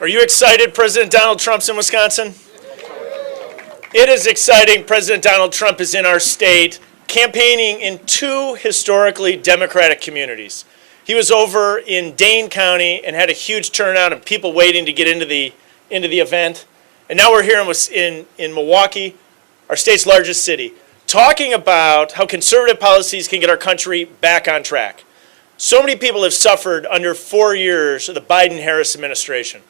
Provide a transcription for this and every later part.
Are you excited President Donald Trump's in Wisconsin? It is exciting. President Donald Trump is in our state campaigning in two historically Democratic communities. He was over in Dane County and had a huge turnout of people waiting to get into the event. And now we're here in Milwaukee, our state's largest city, talking about how conservative policies can get our country back on track. So many people have suffered under 4 years of the Biden-Harris administration,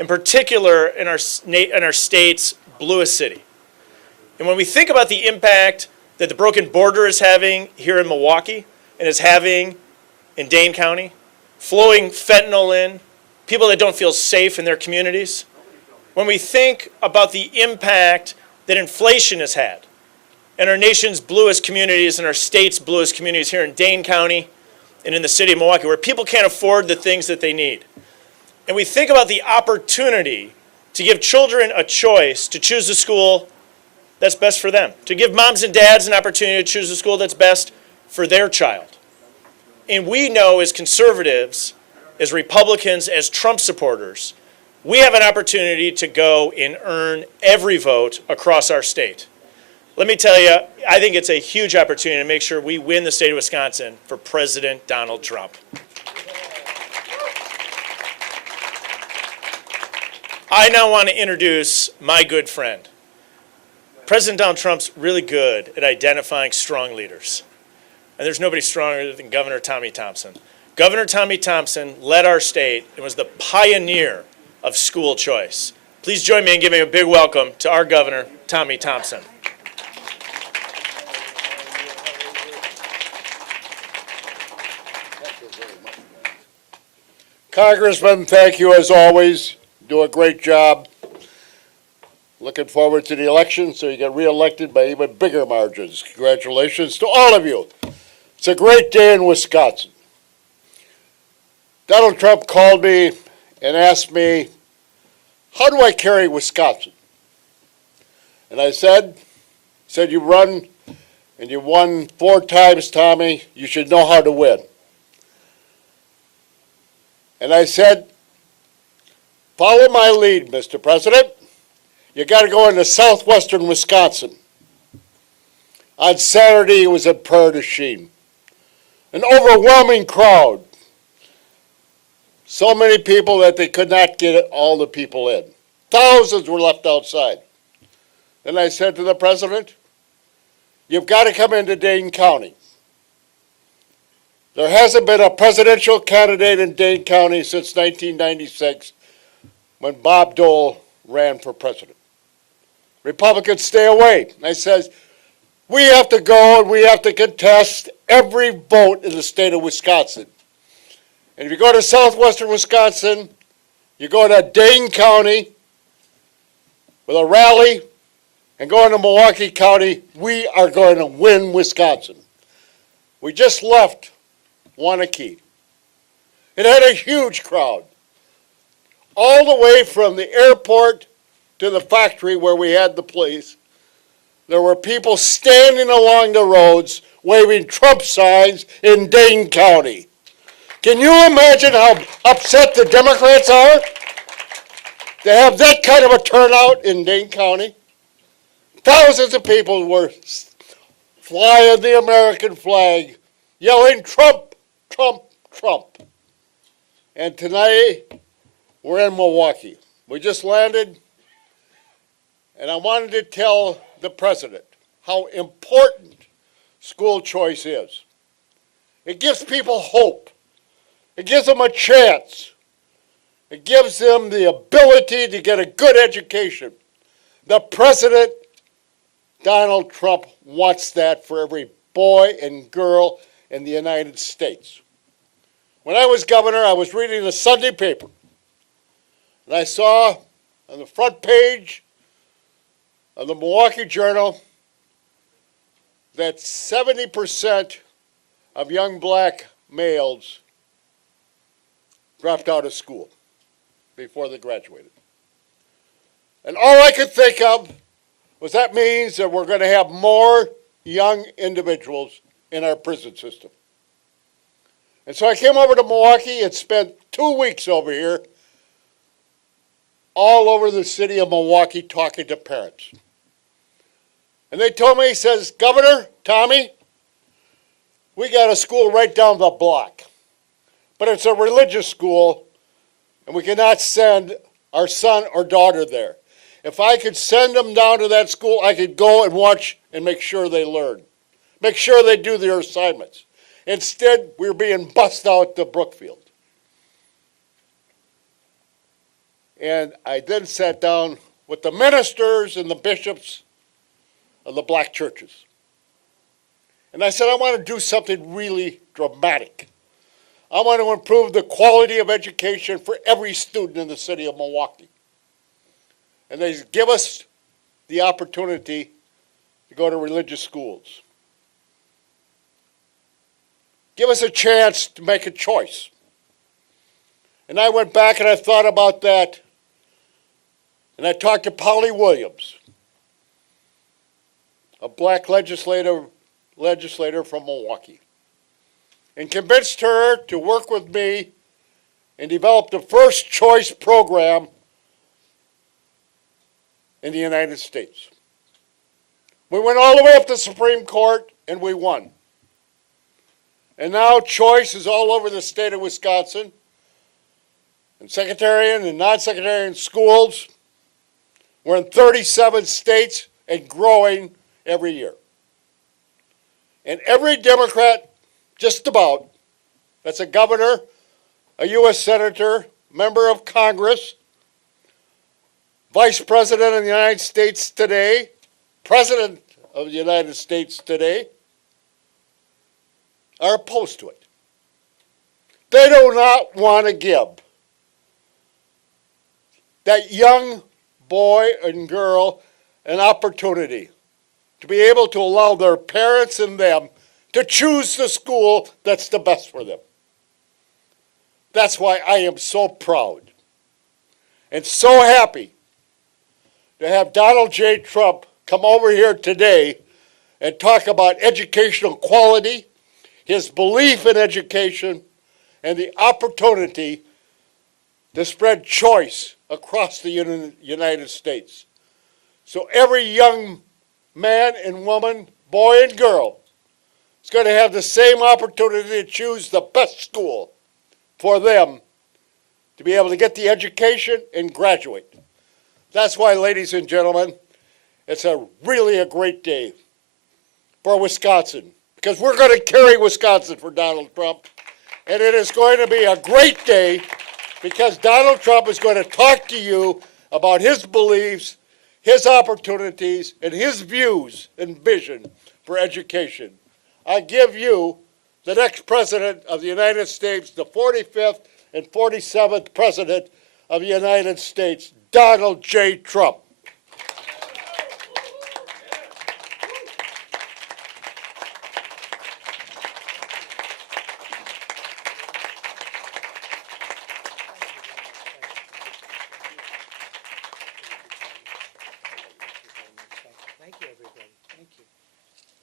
in particular in our state's bluest city. And when we think about the impact that the broken border is having here in Milwaukee and is having in Dane County, flowing fentanyl in, people that don't feel safe in their communities, when we think about the impact that inflation has had in our nation's bluest communities and our state's bluest communities here in Dane County and in the city of Milwaukee, where people can't afford the things that they need. And we think about the opportunity to give children a choice to choose the school that's best for them, to give moms and dads an opportunity to choose the school that's best for their child. And we know as conservatives, as Republicans, as Trump supporters, we have an opportunity to go and earn every vote across our state. Let me tell you, I think it's a huge opportunity to make sure we win the state of Wisconsin for President Donald Trump. I now want to introduce my good friend. President Donald Trump's really good at identifying strong leaders. And there's nobody stronger than Governor Tommy Thompson. Governor Tommy Thompson led our state and was the pioneer of school choice. Please join me in giving a big welcome to our Governor, Tommy Thompson. Congressman, thank you as always. Do a great job. Looking forward to the election so you get reelected by even bigger margins. Congratulations to all of you. It's a great day in Wisconsin. Donald Trump called me and asked me, how do I carry Wisconsin? And I said, you run and you won 4 times, Tommy. You should know how to win. And I said, follow my lead, Mr. President. You got to go into southwestern Wisconsin. On Saturday, it was at Prairie du Chien. An overwhelming crowd. So many people that they could not get all the people in. Thousands were left outside. Then I said to the president, you've got to come into Dane County. There hasn't been a presidential candidate in Dane County since 1996 when Bob Dole ran for president. Republicans stay away. And I said, we have to go and we have to contest every vote in the state of Wisconsin. And if you go to southwestern Wisconsin, you go to Dane County with a rally and go into Milwaukee County, we are going to win Wisconsin. We just left Wanakee. It had a huge crowd. All the way from the airport to the factory where we had the police, there were people standing along the roads waving Trump signs in Dane County. Can you imagine how upset the Democrats are to have that kind of a turnout in Dane County? Thousands of people were flying the American flag, yelling, Trump, Trump, Trump. And tonight, we're in Milwaukee. We just landed, and I wanted to tell the president how important school choice is. It gives people hope. It gives them a chance. It gives them the ability to get a good education. The president, Donald Trump, wants that for every boy and girl in the United States. When I was governor, I was reading the Sunday paper, and I saw on the front page of the Milwaukee Journal that 70% of young black males dropped out of school before they graduated. And all I could think of was that means that we're going to have more young individuals in our prison system. And so I came over to Milwaukee and spent 2 weeks over here all over the city of Milwaukee talking to parents. And they told me, he says, Governor, Tommy, we got a school right down the block, but it's a religious school, and we cannot send our son or daughter there. If I could send them down to that school, I could go and watch and make sure they learn, make sure they do their assignments. Instead, we're being bussed out to Brookfield. And I then sat down with the ministers and the bishops of the black churches. And I said, I want to do something really dramatic. I want to improve the quality of education for every student in the city of Milwaukee. And they give us the opportunity to go to religious schools. Give us a chance to make a choice. And I went back and I thought about that. And I talked to Polly Williams, a black legislator from Milwaukee, and convinced her to work with me and develop the first choice program in the United States. We went all the way up to the Supreme Court and we won. And now choice is all over the state of Wisconsin, in sectarian and non-sectarian schools. We're in 37 states and growing every year. And every Democrat, just about, that's a governor, a U.S. senator, member of Congress, vice president of the United States today, president of the United States today, are opposed to it. They do not want to give that young boy and girl an opportunity to be able to allow their parents and them to choose the school that's the best for them. That's why I am so proud and so happy to have Donald J. Trump come over here today and talk about educational quality, his belief in education, and the opportunity to spread choice across the United States. So every young man and woman, boy and girl, is going to have the same opportunity to choose the best school for them to be able to get the education and graduate. That's why, ladies and gentlemen, it's really a great day for Wisconsin, because we're going to carry Wisconsin for Donald Trump. And it is going to be a great day because Donald Trump is going to talk to you about his beliefs, his opportunities, and his views and vision for education. I give you the next president of the United States, the 45th and 47th president of the United States, Donald J. Trump. Thank you, everybody. Thank you.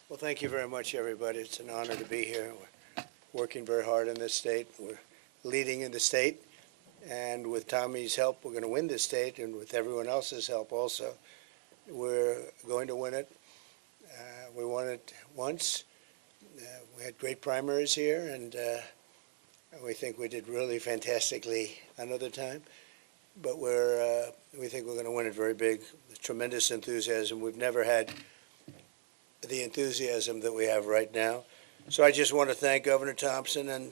Well, thank you very much, everybody. It's an honor to be here. We're working very hard in this state. We're leading in the state. And with Tommy's help, we're going to win this state. And with everyone else's help also, we're going to win it. We won it once. We had great primaries here, and we think we did really fantastically another time. But we think we're going to win it very big, with tremendous enthusiasm. We've never had the enthusiasm that we have right now. So I just want to thank Governor Thompson, and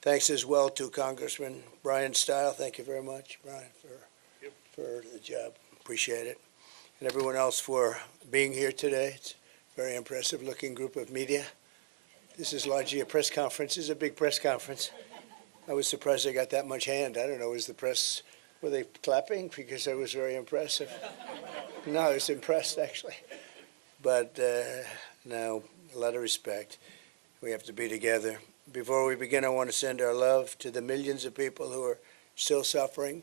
thanks as well to Congressman Brian Stile. Thank you very much, Brian, for the job. Appreciate it. And everyone else for being here today. It's a very impressive looking group of media. This is largely a press conference. This is a big press conference. I was surprised I got that much hand. I don't know, was the press, were they clapping? Because I was very impressive. No, I was impressed, actually. But now, a lot of respect. We have to be together. Before we begin, I want to send our love to the millions of people who are still suffering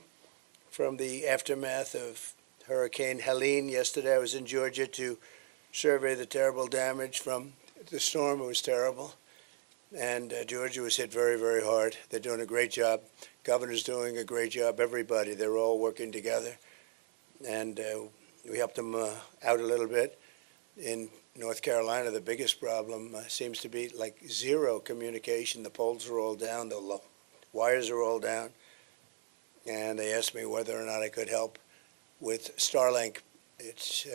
from the aftermath of Hurricane Helene. Yesterday, I was in Georgia to survey the terrible damage from the storm. It was terrible. And Georgia was hit very, very hard. They're doing a great job. Governor's doing a great job. Everybody, they're all working together. And we helped them out a little bit. In North Carolina, the biggest problem seems to be like zero communication. The poles are all down, the wires are all down. And they asked me whether or not I could help with Starlink. It's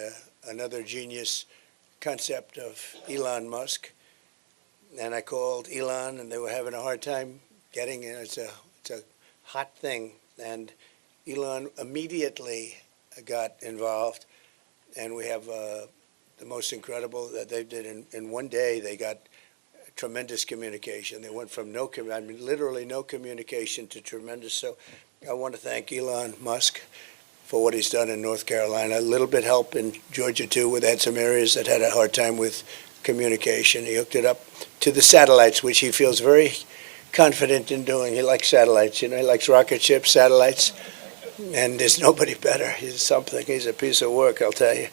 another genius concept of Elon Musk. And I called Elon, and they were having a hard time getting it. It's a hot thing. And Elon immediately got involved. And we have the most incredible that they did in one day. They got tremendous communication. They went from literally no communication to tremendous. So I want to thank Elon Musk for what he's done in North Carolina. A little bit help in Georgia too, where they had some areas that had a hard time with communication. He hooked it up to the satellites, which he feels very confident in doing. He likes satellites, he likes rocket ships, satellites, and there's nobody better. He's something. He's a piece of work, I'll tell you.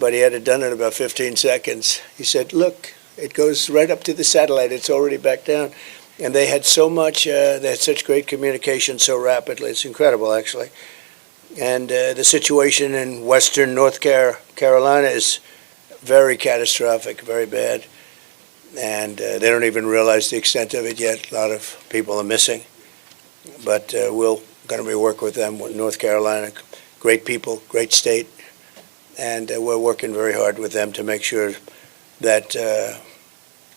But he had it done in about 15 seconds. He said, look, it goes right up to the satellite. It's already back down. And they had so much, they had such great communication so rapidly. It's incredible, actually. And the situation in western North Carolina is very catastrophic, very bad. And they don't even realize the extent of it yet. A lot of people are missing. But we're going to be working with them, with North Carolina. Great people, great state. And we're working very hard with them to make sure that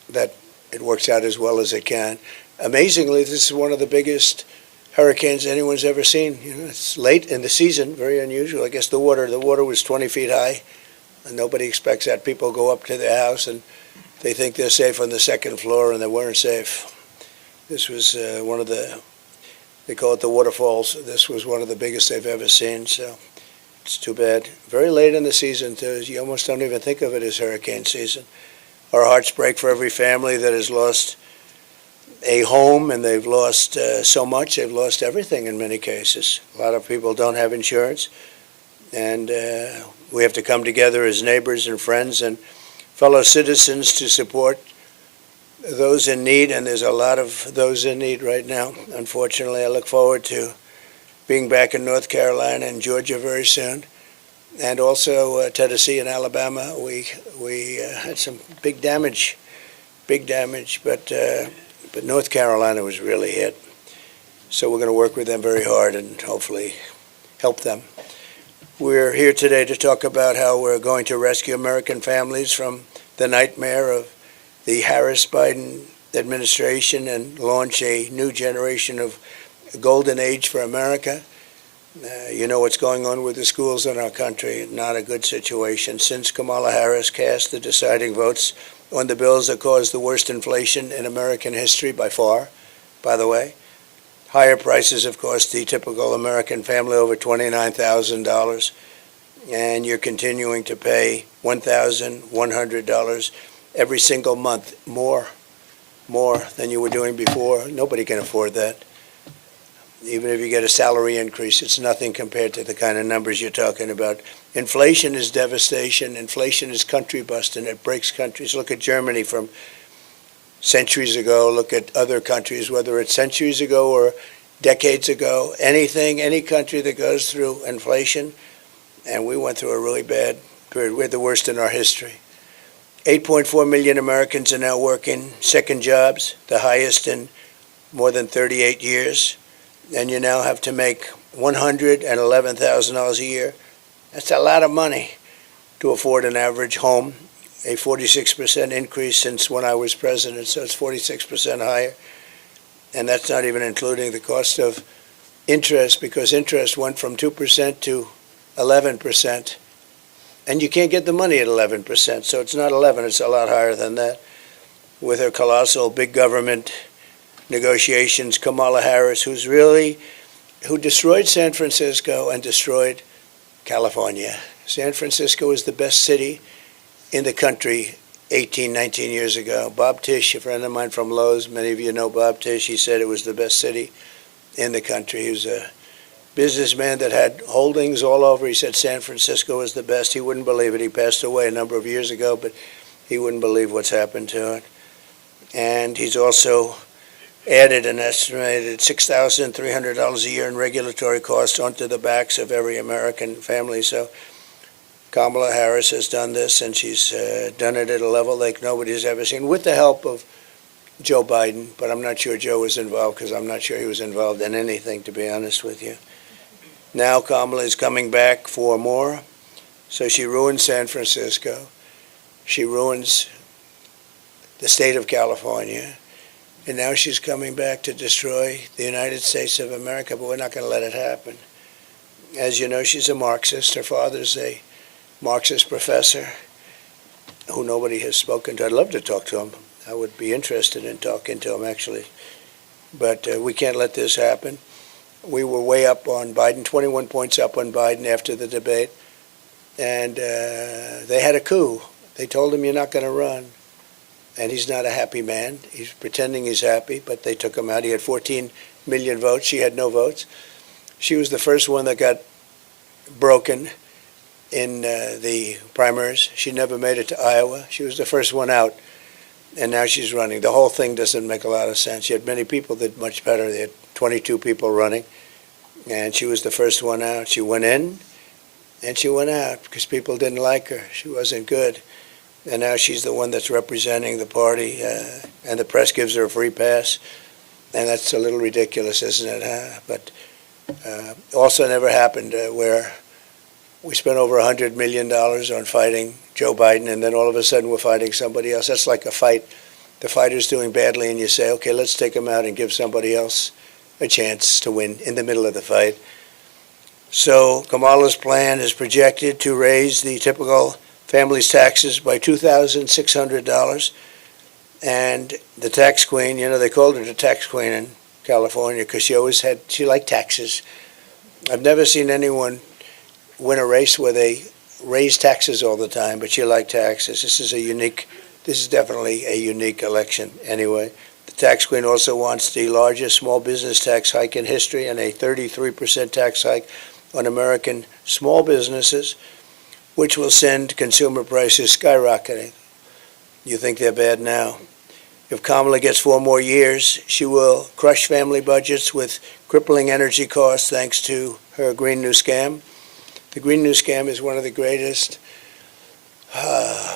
that it works out as well as it can. Amazingly, this is one of the biggest hurricanes anyone's ever seen. It's late in the season, very unusual. I guess the water was 20 feet high, and nobody expects that. People go up to their house and they think they're safe on the second floor, and they weren't safe. This was one of they call it the waterfalls. This was one of the biggest they've ever seen, so it's too bad. Very late in the season, too. You almost don't even think of it as hurricane season. Our hearts break for every family that has lost a home, and they've lost so much. They've lost everything in many cases. A lot of people don't have insurance, and we have to come together as neighbors and friends and fellow citizens to support those in need, and there's a lot of those in need right now. Unfortunately, I look forward to being back in North Carolina and Georgia very soon, and also Tennessee and Alabama. We had some big damage, but North Carolina was really hit. So we're going to work with them very hard and hopefully help them. We're here today to talk about how we're going to rescue American families from the nightmare of the Harris-Biden administration and launch a new generation of golden age for America. You know what's going on with the schools in our country. Not a good situation. Since Kamala Harris cast the deciding votes on the bills that caused the worst inflation in American history by far, by the way. Higher prices have cost the typical American family over $29,000, and you're continuing to pay $1,100 every single month, more than you were doing before. Nobody can afford that. Even if you get a salary increase, it's nothing compared to the kind of numbers you're talking about. Inflation is devastation. Inflation is country busting. It breaks countries. Look at Germany from centuries ago. Look at other countries, whether it's centuries ago or decades ago. Any country that goes through inflation, and we went through a really bad period. We're the worst in our history. 8.4 million Americans are now working second jobs, the highest in more than 38 years. And you now have to make $111,000 a year. That's a lot of money to afford an average home. A 46% increase since when I was president, so it's 46% higher. And that's not even including the cost of interest, because interest went from 2% to 11%. And you can't get the money at 11%, so it's not 11, it's a lot higher than that. With her colossal big government negotiations, Kamala Harris, who destroyed San Francisco and destroyed California. San Francisco is the best city in the country 18, 19 years ago. Bob Tisch, a friend of mine from Lowe's, many of you know Bob Tisch, he said it was the best city in the country. He was a businessman that had holdings all over. He said San Francisco was the best. He wouldn't believe it. He passed away a number of years ago, but he wouldn't believe what's happened to it. And he's also added an estimated $6,300 a year in regulatory costs onto the backs of every American family. So Kamala Harris has done this, and she's done it at a level like nobody's ever seen, with the help of Joe Biden. But I'm not sure Joe was involved, because I'm not sure he was involved in anything, to be honest with you. Now Kamala is coming back for more. So she ruins San Francisco. She ruins the state of California. And now she's coming back to destroy the United States of America, but we're not going to let it happen. As you know, she's a Marxist. Her father's a Marxist professor who nobody has spoken to. I'd love to talk to him. I would be interested in talking to him, actually. But we can't let this happen. We were way up on Biden, 21 points up on Biden after the debate. And they had a coup. They told him, you're not going to run. And he's not a happy man. He's pretending he's happy, but they took him out. He had 14 million votes. She had no votes. She was the first one that got broken in the primaries. She never made it to Iowa. She was the first one out, and now she's running. The whole thing doesn't make a lot of sense. She had many people that did much better. They had 22 people running, and she was the first one out. She went in, and she went out because people didn't like her. She wasn't good. And now she's the one that's representing the party, and the press gives her a free pass. And that's a little ridiculous, isn't it? Huh? But also never happened where we spent over $100 million on fighting Joe Biden, and then all of a sudden we're fighting somebody else. That's like a fight. The fighter's doing badly, and you say, okay, let's take him out and give somebody else a chance to win in the middle of the fight. So Kamala's plan is projected to raise the typical family's taxes by $2,600. And the tax queen, you know, they called her the tax queen in California because she liked taxes. I've never seen anyone win a race where they raise taxes all the time, but she liked taxes. This is definitely a unique election anyway. The tax queen also wants the largest small business tax hike in history and a 33% tax hike on American small businesses, which will send consumer prices skyrocketing. You think they're bad now. If Kamala gets 4 more years, she will crush family budgets with crippling energy costs thanks to her Green New Scam. The Green New Scam is one of the greatest,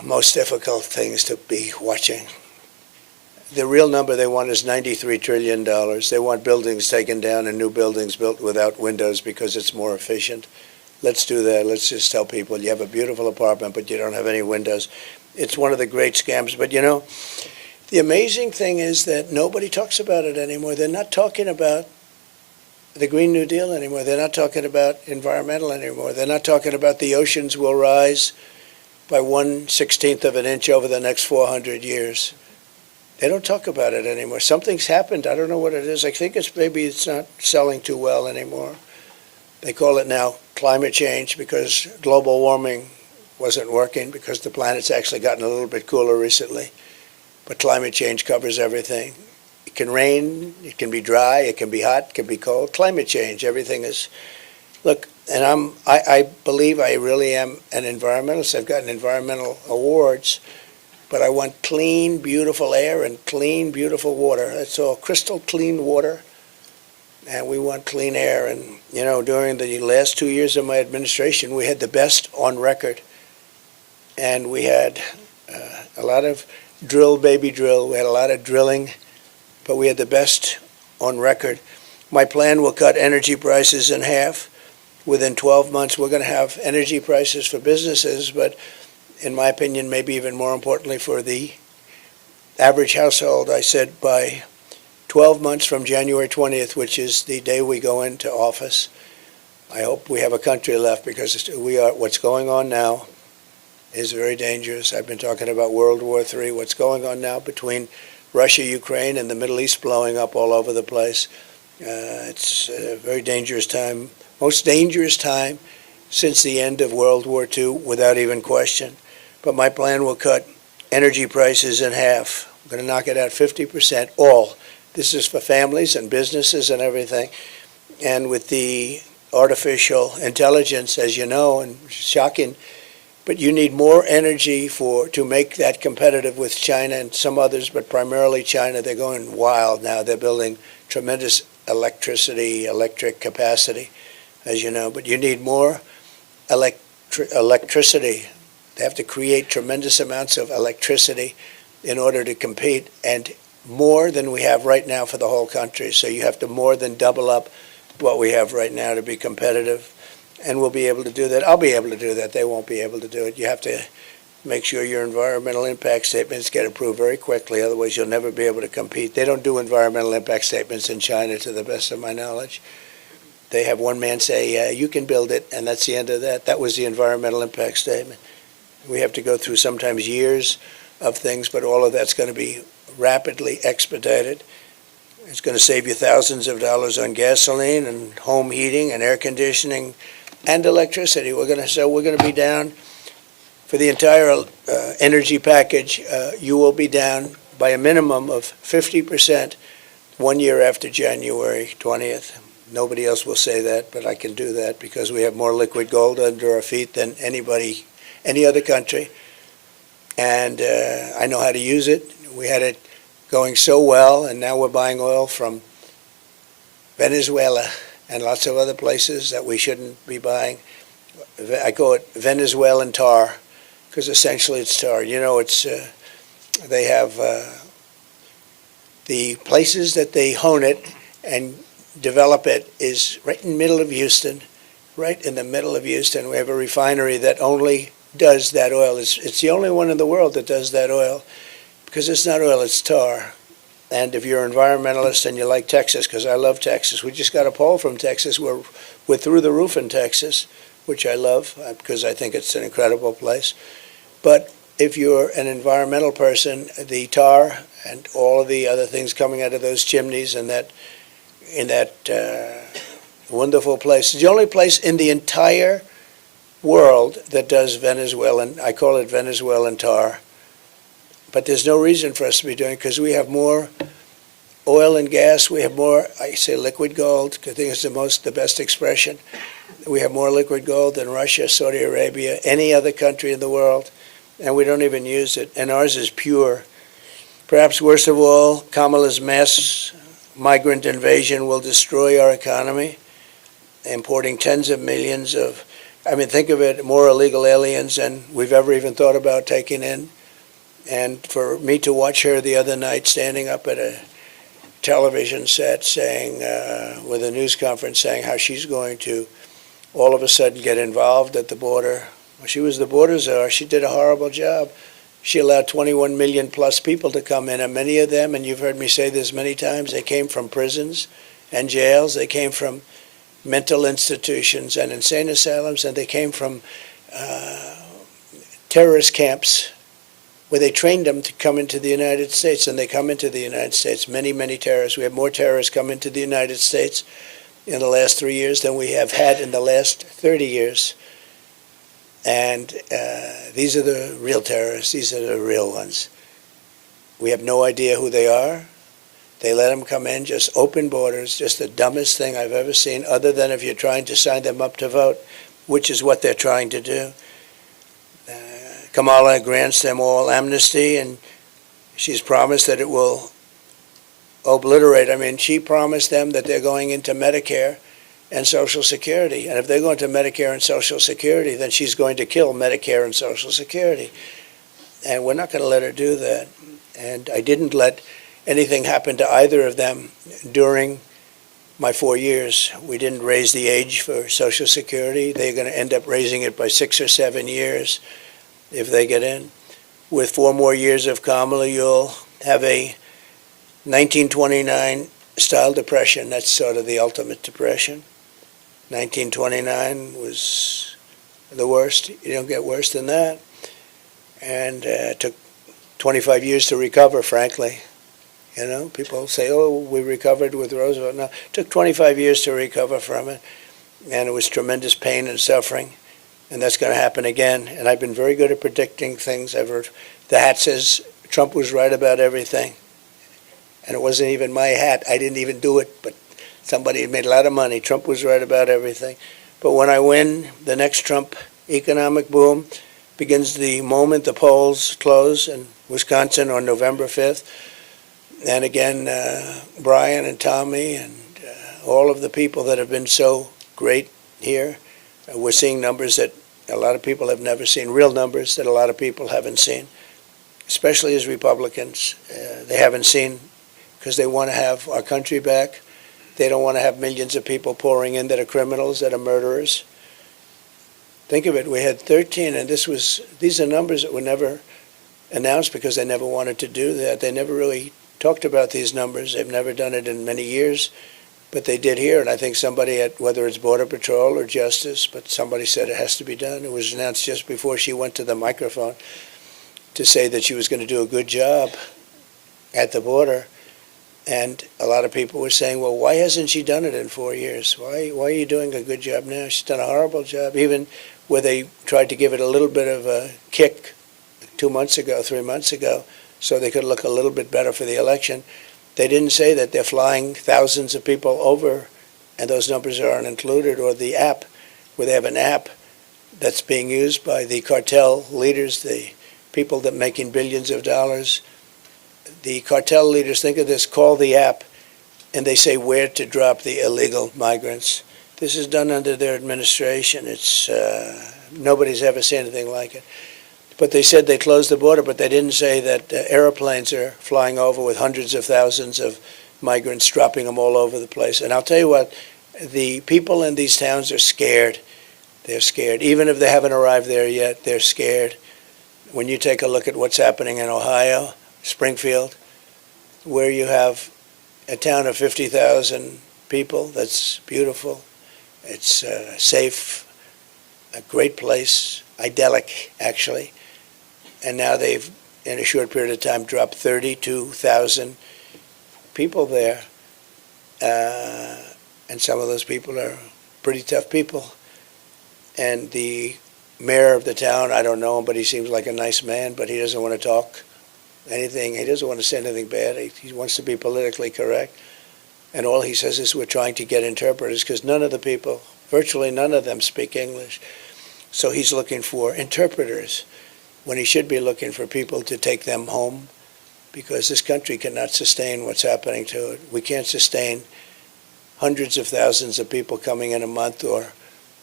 most difficult things to be watching. The real number they want is $93 trillion. They want buildings taken down and new buildings built without windows because it's more efficient. Let's do that. Let's just tell people you have a beautiful apartment, but you don't have any windows. It's one of the great scams. But, you know, the amazing thing is that nobody talks about it anymore. They're not talking about the Green New Deal anymore. They're not talking about environmental anymore. They're not talking about the oceans will rise by 1/16 of an inch over the next 400 years. They don't talk about it anymore. Something's happened. I don't know what it is. I think maybe it's not selling too well anymore. They call it now climate change because global warming wasn't working because the planet's actually gotten a little bit cooler recently. But climate change covers everything. It can rain, it can be dry, it can be hot, it can be cold. Climate change, everything is. Look, and I believe I really am an environmentalist. I've gotten environmental awards, but I want clean, beautiful air and clean, beautiful water. That's all, crystal clean water. And we want clean air. And, you know, during the last 2 years of my administration, we had the best on record. And we had a lot of drill, baby drill. We had a lot of drilling, but we had the best on record. My plan will cut energy prices in half. Within 12 months, we're going to have energy prices for businesses, but in my opinion, maybe even more importantly for the average household, I said by 12 months from January 20th, which is the day we go into office, I hope we have a country left because what's going on now is very dangerous. I've been talking about World War III. What's going on now between Russia, Ukraine, and the Middle East blowing up all over the place. It's a very dangerous time, most dangerous time since the end of World War II, without even question. But my plan will cut energy prices in half. I'm going to knock it out 50%, all. This is for families and businesses and everything. And with the artificial intelligence, as you know, and shocking, But you need more energy to make that competitive with China and some others, but primarily China. They're going wild now. They're building tremendous electric capacity, as you know. But you need more electricity. They have to create tremendous amounts of electricity in order to compete, and more than we have right now for the whole country. So you have to more than double up what we have right now to be competitive. And we'll be able to do that. I'll be able to do that. They won't be able to do it. You have to make sure your environmental impact statements get approved very quickly. Otherwise, you'll never be able to compete. They don't do environmental impact statements in China, to the best of my knowledge. They have one man say, you can build it, and that's the end of that. That was the environmental impact statement. We have to go through sometimes years of things, but all of that's going to be rapidly expedited. It's going to save you thousands of dollars on gasoline and home heating and air conditioning and electricity. We're going to be down for the entire energy package. You will be down by a minimum of 50% 1 year after January 20th. Nobody else will say that, but I can do that because we have more liquid gold under our feet than any other country. And I know how to use it. We had it going so well, and now we're buying oil from Venezuela and lots of other places that we shouldn't be buying. I call it Venezuelan tar, because essentially it's tar. You know, they have the places that they hone it and develop it is right in the middle of Houston, right in the middle of Houston. We have a refinery that only does that oil. It's the only one in the world that does that oil, because it's not oil, it's tar. And if you're an environmentalist and you like Texas, because I love Texas, we just got a poll from Texas. We're through the roof in Texas, which I love because I think it's an incredible place. But if you're an environmental person, the tar and all of the other things coming out of those chimneys in that wonderful place, it's the only place in the entire world that does Venezuelan, I call it Venezuelan tar. But there's no reason for us to be doing it because we have more oil and gas. We have more, I say liquid gold, because I think it's the best expression. We have more liquid gold than Russia, Saudi Arabia, any other country in the world, and we don't even use it. And ours is pure. Perhaps worst of all, Kamala's mass migrant invasion will destroy our economy, importing tens of millions of, think of it, more illegal aliens than we've ever even thought about taking in. And for me to watch her the other night standing up at a television set saying, with a news conference saying how she's going to all of a sudden get involved at the border. Well, she was the border czar. She did a horrible job. She allowed 21 million plus people to come in, and many of them, and you've heard me say this many times, they came from prisons and jails. They came from mental institutions and insane asylums, and they came from terrorist camps where they trained them to come into the United States, and they come into the United States, many, many terrorists. We have more terrorists come into the United States in the last 3 years than we have had in the last 30 years. And these are the real terrorists. These are the real ones. We have no idea who they are. They let them come in, just open borders, just the dumbest thing I've ever seen, other than if you're trying to sign them up to vote, which is what they're trying to do. Kamala grants them all amnesty, and she's promised that it will obliterate. She promised them that they're going into Medicare and Social Security. And if they're going to Medicare and Social Security, then she's going to kill Medicare and Social Security. And we're not going to let her do that. And I didn't let anything happen to either of them during my 4 years. We didn't raise the age for Social Security. They're going to end up raising it by 6 or 7 years if they get in. With 4 more years of Kamala, you'll have a 1929 style depression. That's sort of the ultimate depression. 1929 was the worst. You don't get worse than that. And it took 25 years to recover, frankly. You know, people say, oh, we recovered with Roosevelt. No, it took 25 years to recover from it. And it was tremendous pain and suffering. And that's going to happen again. And I've been very good at predicting things. I've heard the hat says Trump was right about everything. And it wasn't even my hat. I didn't even do it, but somebody had made a lot of money. Trump was right about everything. But when I win the next Trump economic boom, begins the moment the polls close in Wisconsin on November 5th. And again, Brian and Tommy and all of the people that have been so great here, we're seeing numbers that a lot of people have never seen, real numbers that a lot of people haven't seen, especially as Republicans. They haven't seen because they want to have our country back. They don't want to have millions of people pouring in that are criminals, that are murderers. Think of it, we had 13, and these are numbers that were never announced because they never wanted to do that. They never really talked about these numbers. They've never done it in many years, but they did here, and I think somebody at, whether it's Border Patrol or Justice, but somebody said it has to be done. It was announced just before she went to the microphone to say that she was going to do a good job at the border. And a lot of people were saying, well, why hasn't she done it in 4 years? Why are you doing a good job now? She's done a horrible job, even where they tried to give it a little bit of a kick 2 months ago, 3 months ago, so they could look a little bit better for the election. They didn't say that they're flying thousands of people over, and those numbers aren't included, or the app, where they have an app that's being used by the cartel leaders, the people that are making billions of dollars. The cartel leaders, think of this, call the app, and they say where to drop the illegal migrants. This is done under their administration. It's nobody's ever seen anything like it. But they said they closed the border, but they didn't say that airplanes are flying over with hundreds of thousands of migrants, dropping them all over the place. And I'll tell you what, the people in these towns are scared. They're scared. Even if they haven't arrived there yet, they're scared. When you take a look at what's happening in Ohio, Springfield, where you have a town of 50,000 people, that's beautiful. It's safe, a great place, idyllic, actually. And now they've, in a short period of time, dropped 32,000 people there. And some of those people are pretty tough people. And the mayor of the town, I don't know him, but he seems like a nice man, but he doesn't want to talk anything. He doesn't want to say anything bad. He wants to be politically correct. And all he says is we're trying to get interpreters because none of the people, virtually none of them speak English. So he's looking for interpreters when he should be looking for people to take them home because this country cannot sustain what's happening to it. We can't sustain hundreds of thousands of people coming in a month or,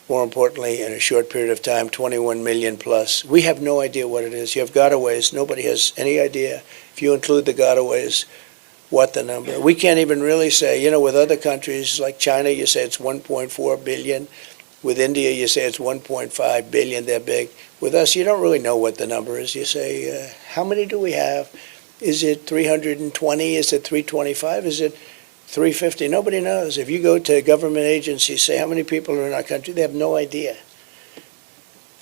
more importantly, in a short period of time, 21 million plus. We have no idea what it is. You have gotaways. Nobody has any idea, if you include the gotaways, what the number. We can't even really say, you know, with other countries like China, you say it's 1.4 billion. With India, you say it's 1.5 billion. They're big. With us, you don't really know what the number is. You say, how many do we have? Is it 320? Is it 325? Is it 350? Nobody knows. If you go to government agencies, say how many people are in our country, they have no idea.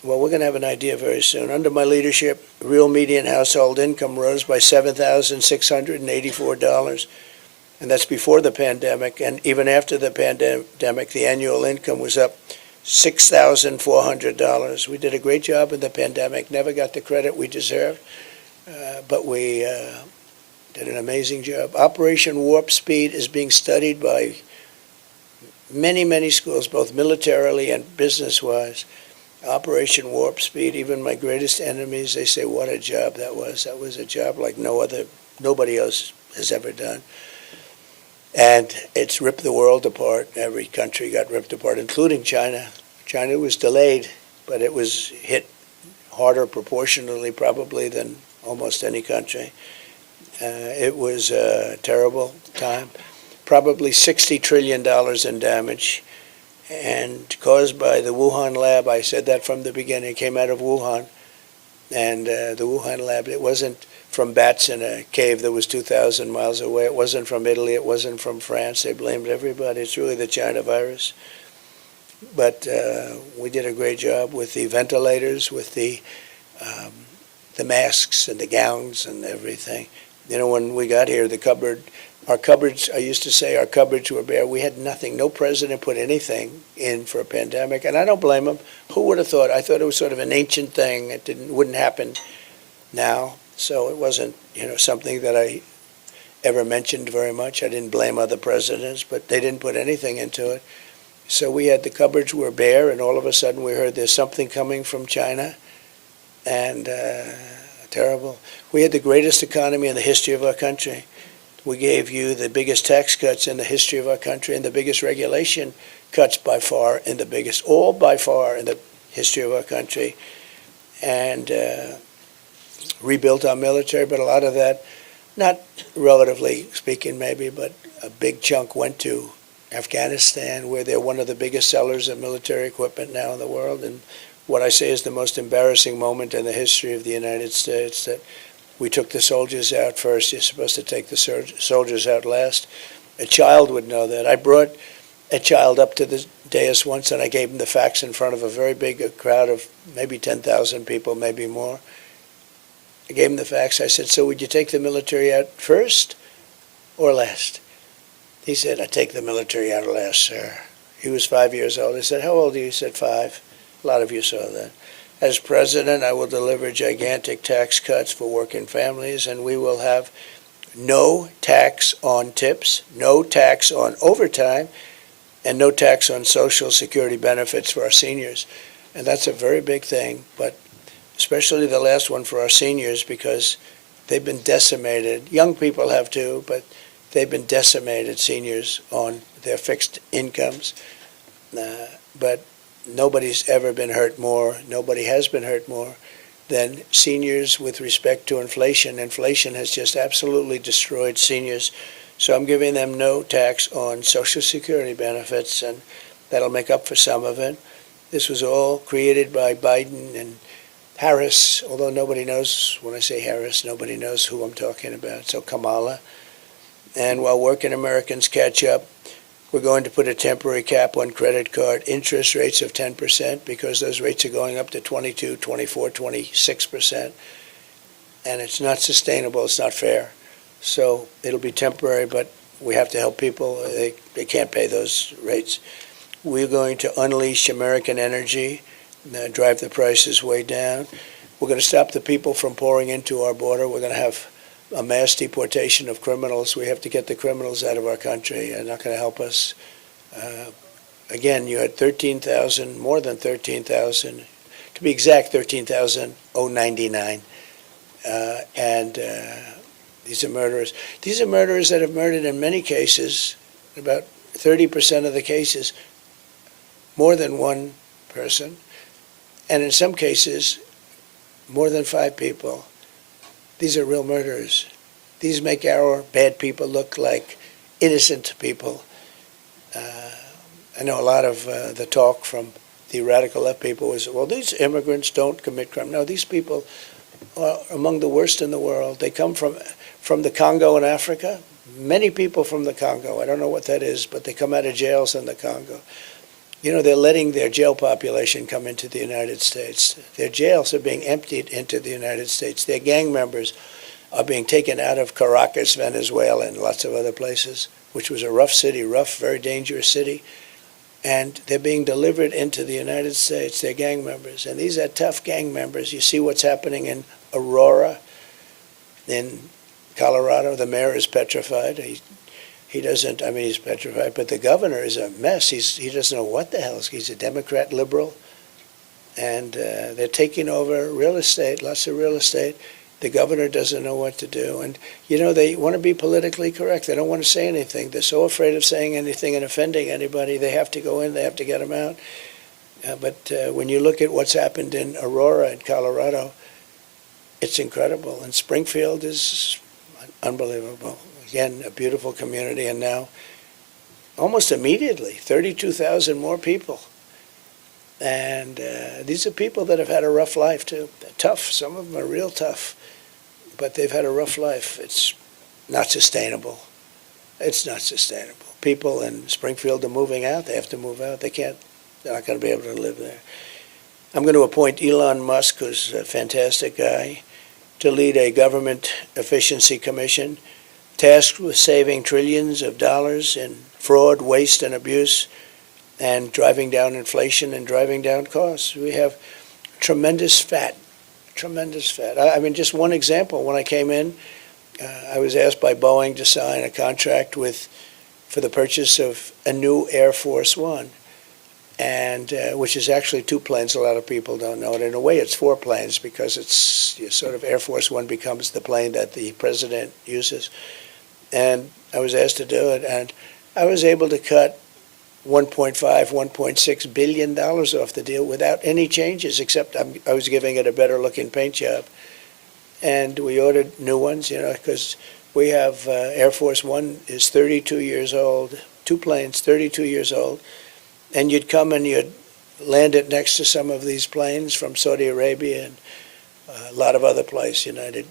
Well, we're going to have an idea very soon. Under my leadership, real median household income rose by $7,684, and that's before the pandemic. And even after the pandemic, the annual income was up $6,400. We did a great job in the pandemic, never got the credit we deserved, but we did an amazing job. Operation Warp Speed is being studied by many, many schools, both militarily and business-wise. Operation Warp Speed, even my greatest enemies, they say, what a job that was. That was a job like nobody else has ever done. And it's ripped the world apart. Every country got ripped apart, including China. China was delayed, but it was hit harder proportionally probably than almost any country. It was a terrible time. Probably $60 trillion in damage, and caused by the Wuhan lab. I said that from the beginning. It came out of Wuhan. And the Wuhan lab, it wasn't from bats in a cave that was 2,000 miles away. It wasn't from Italy. It wasn't from France. They blamed everybody. It's really the China virus. But we did a great job with the ventilators, with the masks and the gowns and everything. You know, when we got here, our cupboards, I used to say our cupboards were bare. We had nothing. No president put anything in for a pandemic, and I don't blame him. Who would have thought? I thought it was sort of an ancient thing. It wouldn't happen now, so it wasn't, you know, something that I ever mentioned very much. I didn't blame other presidents, but they didn't put anything into it. So we had the cupboards were bare, and all of a sudden we heard there's something coming from China, and terrible. We had the greatest economy in the history of our country. We gave you the biggest tax cuts in the history of our country and the biggest regulation cuts by far in the biggest, all by far in the history of our country, and rebuilt our military, but a lot of that, not relatively speaking maybe, but a big chunk went to Afghanistan, where they're one of the biggest sellers of military equipment now in the world. And what I say is the most embarrassing moment in the history of the United States, that we took the soldiers out first. You're supposed to take the soldiers out last. A child would know that. I brought a child up to the dais once, and I gave him the facts in front of a very big crowd of maybe 10,000 people, maybe more. I gave him the facts. I said, so would you take the military out first or last? He said, I take the military out last, sir. He was 5 years old. I said, how old are you? He said, 5. A lot of you saw that. As president, I will deliver gigantic tax cuts for working families, and we will have no tax on tips, no tax on overtime, and no tax on Social Security benefits for our seniors. And that's a very big thing, but especially the last one for our seniors, because they've been decimated. Young people have too, but they've been decimated, seniors, on their fixed incomes. But nobody's ever been hurt more, nobody has been hurt more than seniors with respect to inflation. Inflation has just absolutely destroyed seniors. So I'm giving them no tax on Social Security benefits, and that'll make up for some of it. This was all created by Biden and Harris, although nobody knows, when I say Harris, nobody knows who I'm talking about. So Kamala. And while working Americans catch up, we're going to put a temporary cap on credit card interest rates of 10%, because those rates are going up to 22, 24, 26%. And it's not sustainable. It's not fair. So it'll be temporary, but we have to help people. They can't pay those rates. We're going to unleash American energy, drive the prices way down. We're going to stop the people from pouring into our border. We're going to have a mass deportation of criminals. We have to get the criminals out of our country. They're not going to help us. Again, you had 13,000, more than 13,000, to be exact, 13,099. And these are murderers. These are murderers that have murdered, in many cases, about 30% of the cases, more than one person. And in some cases, more than 5 people. These are real murderers. These make our bad people look like innocent people. I know a lot of the talk from the radical left people was, well, these immigrants don't commit crime. No, these people are among the worst in the world. They come from the Congo in Africa. Many people from the Congo. I don't know what that is, but they come out of jails in the Congo. You know, they're letting their jail population come into the United States. Their jails are being emptied into the United States. Their gang members are being taken out of Caracas, Venezuela, and lots of other places, which was a rough city, rough, very dangerous city. And they're being delivered into the United States. They're gang members. And these are tough gang members. You see what's happening in Aurora, in Colorado. The mayor is petrified. He doesn't, I mean, he's petrified, but the governor is a mess. He doesn't know what the hell. He's a Democrat liberal, and they're taking over real estate, lots of real estate. The governor doesn't know what to do. And, you know, they want to be politically correct. They don't want to say anything. They're so afraid of saying anything and offending anybody. They have to go in. They have to get them out. But when you look at what's happened in Aurora, in Colorado, it's incredible. And Springfield is unbelievable. Again, a beautiful community, and now almost immediately, 32,000 more people. And these are people that have had a rough life, too. They're tough. Some of them are real tough, but they've had a rough life. It's not sustainable. It's not sustainable. People in Springfield are moving out. They have to move out. They're not going to be able to live there. I'm going to appoint Elon Musk, who's a fantastic guy, to lead a government efficiency commission tasked with saving trillions of dollars in fraud, waste, and abuse, and driving down inflation and driving down costs. We have tremendous fat. I mean, just one example. When I came in, I was asked by Boeing to sign a contract for the purchase of a new Air Force One. and which is actually 2 planes. A lot of people don't know it. In a way, it's 4 planes because it's sort of Air Force One becomes the plane that the president uses. And I was asked to do it, and I was able to cut $1.5, $1.6 billion off the deal without any changes, except I was giving it a better-looking paint job. And we ordered new ones, because we have Air Force One is 32 years old, 2 planes, 32 years old. And you'd come and you'd land it next to some of these planes from Saudi Arabia and a lot of other places, United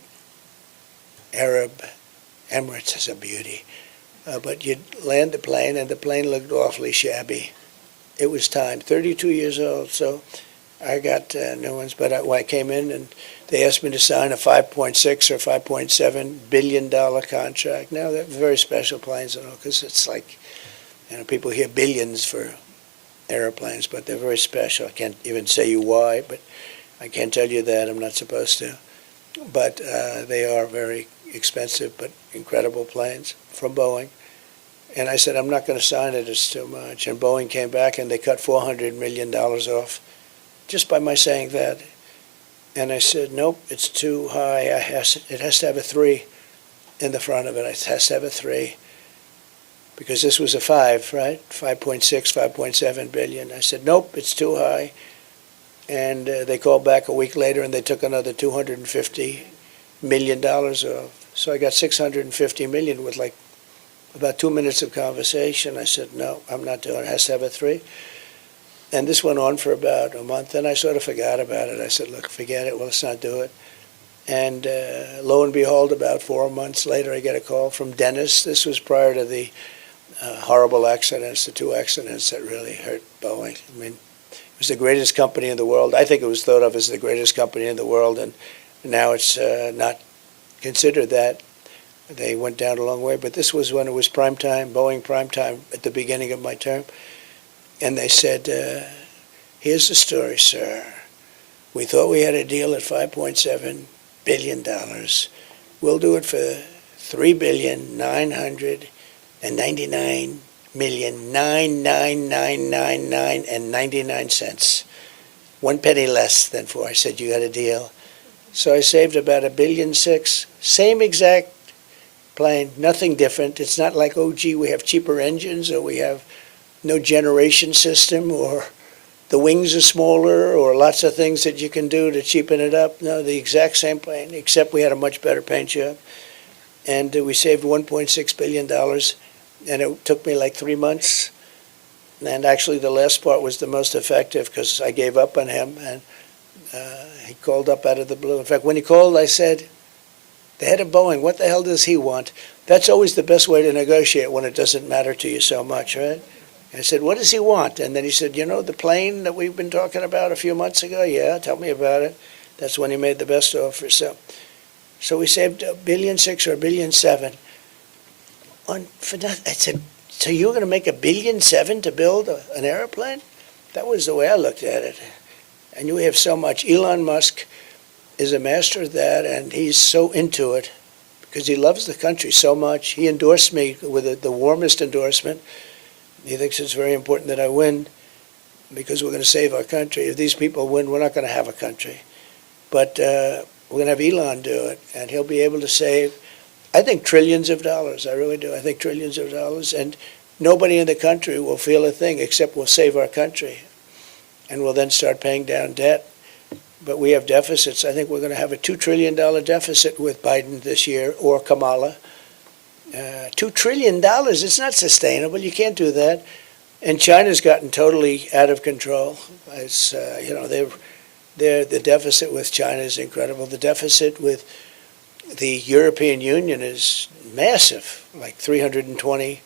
Arab Emirates is a beauty. But you'd land the plane, and the plane looked awfully shabby. It was time, 32 years old, so I got new ones. But when I came in, and they asked me to sign a $5.6 or $5.7 billion contract. Now, they're very special planes, because it's like, people hear billions for airplanes, but they're very special. I can't even say you why, but I can't tell you that. I'm not supposed to. But they are very expensive but incredible planes from Boeing. And I said, I'm not going to sign it. It's too much. And Boeing came back, and they cut $400 million off just by my saying that. And I said, nope, it's too high. It has to have a 3 in the front of it. It has to have a 3. Because this was a 5, right? 5.6, 5.7 billion. I said, nope, it's too high. And they called back a week later, and they took another $250 million off. So I got $650 million with like about 2 minutes of conversation. I said, no, I'm not doing it. It has to have a 3. And this went on for about a month, and I sort of forgot about it. I said, look, forget it. Well, let's not do it. And lo and behold, about 4 months later, I get a call from Dennis. This was prior to the horrible accidents, the 2 accidents that really hurt Boeing. I mean, it was the greatest company in the world. I think it was thought of as the greatest company in the world, and now it's not considered that. They went down a long way, but this was when it was prime time, Boeing prime time, at the beginning of my term. And they said, here's the story, sir. We thought we had a deal at $5.7 billion. We'll do it for $3,999,999.99. 1 penny less than 4. I said, you got a deal. So I saved about $1.6 billion. Same exact plane, nothing different. It's not like, oh, gee, we have cheaper engines, or we have no generation system, or the wings are smaller, or lots of things that you can do to cheapen it up. No, the exact same plane, except we had a much better paint job. And we saved $1.6 billion, and it took me like 3 months. And actually, the last part was the most effective, because I gave up on him, and he called up out of the blue. In fact, when he called, I said, the head of Boeing, what the hell does he want? That's always the best way to negotiate when it doesn't matter to you so much, right? I said, what does he want? And then he said, the plane that we've been talking about a few months ago? Yeah, tell me about it. That's when he made the best offer. So we saved $1.6 billion or $1.7 billion. For that, I said, so you're going to make $1.7 billion to build an airplane? That was the way I looked at it. And we have so much. Elon Musk is a master of that, and he's so into it because he loves the country so much. He endorsed me with the warmest endorsement. He thinks it's very important that I win because we're going to save our country. If these people win, we're not going to have a country. But we're going to have Elon do it, and he'll be able to save, I think, trillions of dollars. I really do. I think trillions of dollars. And nobody in the country will feel a thing except we'll save our country. And we'll then start paying down debt. But we have deficits. I think we're going to have a $2 trillion deficit with Biden this year, or Kamala. $2 trillion, it's not sustainable. You can't do that. And China's gotten totally out of control. It's, the deficit with China is incredible. The deficit with the European Union is massive, like $320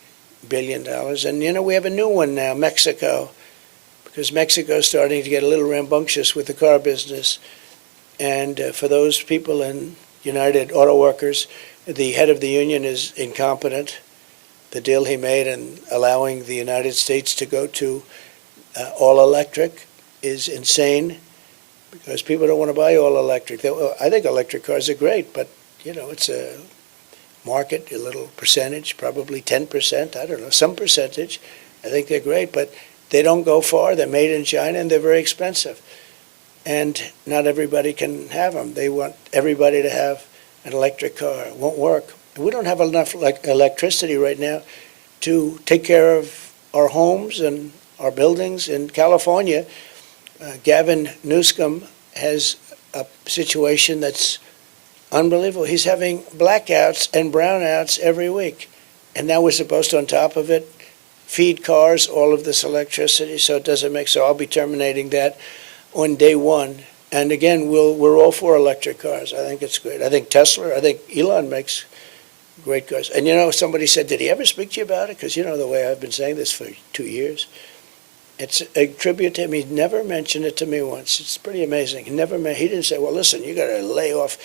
billion. And, we have a new one now, Mexico, because Mexico is starting to get a little rambunctious with the car business. And for those people in United Auto Workers, the head of the union is incompetent. The deal he made in allowing the United States to go to all electric is insane because people don't want to buy all electric. I think electric cars are great, but it's a a little percentage, probably 10%, I don't know, some percentage. I think they're great, but they don't go far. They're made in China, and they're very expensive. And not everybody can have them. They want everybody to have an electric car. It won't work. We don't have enough electricity right now to take care of our homes and our buildings. In California, Gavin Newsom has a situation that's unbelievable. He's having blackouts and brownouts every week. And now we're supposed to, on top of it, feed cars all of this electricity, so it doesn't make, so I'll be terminating that on day one. And again, we're all for electric cars. I think it's great. I think Tesla, I think Elon makes great cars. And you know, somebody said, did he ever speak to you about it? Because you know the way I've been saying this for 2 years. It's a tribute to him. He never mentioned it to me once. It's pretty amazing. He didn't say, well, listen, you got to lay off,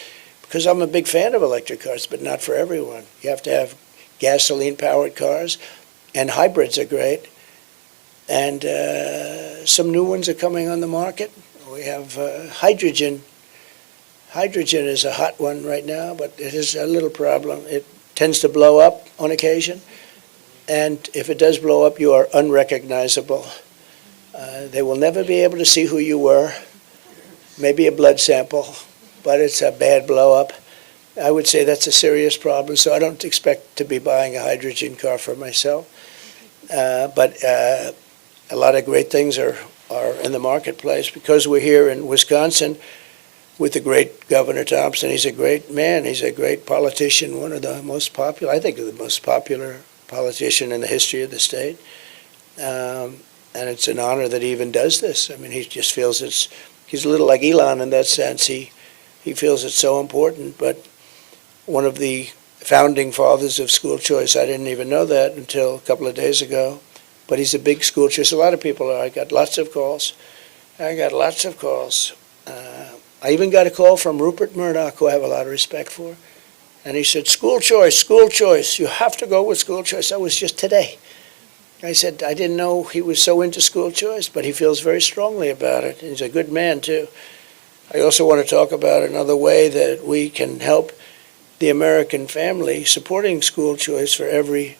because I'm a big fan of electric cars, but not for everyone. You have to have gasoline-powered cars, and hybrids are great. And some new ones are coming on the market. We have hydrogen. Hydrogen is a hot one right now, but it is a little problem. It tends to blow up on occasion, and if it does blow up, you are unrecognizable. They will never be able to see who you were, maybe a blood sample, but it's a bad blow up. I would say that's a serious problem, so I don't expect to be buying a hydrogen car for myself. But a lot of great things are in the marketplace. Because we're here in Wisconsin with the great Governor Thompson. He's a great man. He's a great politician, one of the most popular, I think the most popular politician in the history of the state. And it's an honor that he even does this. I mean, he just feels he's a little like Elon in that sense. He feels it's so important. But one of the founding fathers of school choice, I didn't even know that until a couple of days ago. But he's a big school choice. A lot of people are. I got lots of calls. I even got a call from Rupert Murdoch, who I have a lot of respect for. And he said, school choice, you have to go with school choice. That was just today. I said, I didn't know he was so into school choice, but he feels very strongly about it. He's a good man, too. I also want to talk about another way that we can help the American family supporting school choice for every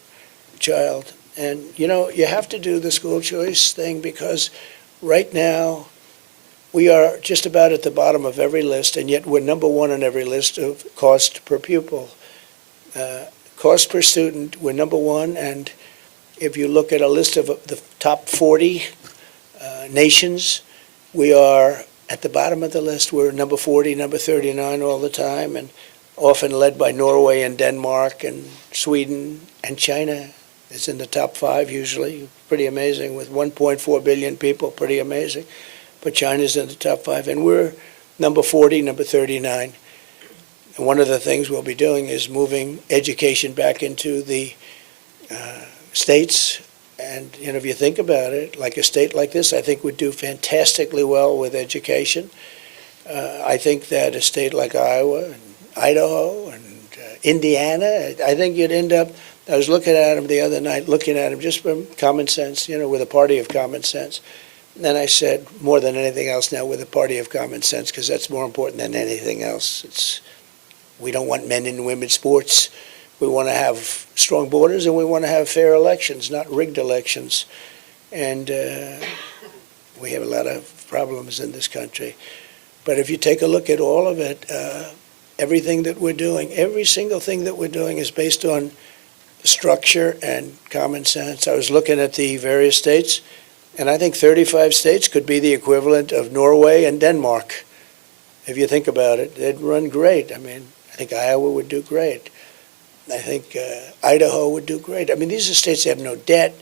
child. And, you know, you have to do the school choice thing because right now we are just about at the bottom of every list, and yet we're number one on every list of cost per pupil. Cost per student, we're number one, and if you look at a list of the top 40 nations, we are at the bottom of the list. We're number 40, number 39 all the time, and often led by Norway and Denmark and Sweden, and China is in the top 5 usually. Pretty amazing, with 1.4 billion people, pretty amazing. But China's in the top 5, and we're number 40, number 39. And one of the things we'll be doing is moving education back into the states. And, you know, if you think about it, like a state like this, I think would do fantastically well with education. I think that a state like Iowa and Idaho and Indiana, I think you'd end up, I was looking at them the other night, just from common sense, you know, with a party of common sense. And then I said, more than anything else now, with a party of common sense, because that's more important than anything else. We don't want men in women's sports. We want to have strong borders, and we want to have fair elections, not rigged elections. And we have a lot of problems in this country. But if you take a look at all of it, everything that we're doing, every single thing that we're doing is based on structure and common sense. I was looking at the various states, and I think 35 states could be the equivalent of Norway and Denmark. If you think about it, they'd run great. I mean, I think Iowa would do great. I think Idaho would do great. I mean, these are states that have no debt.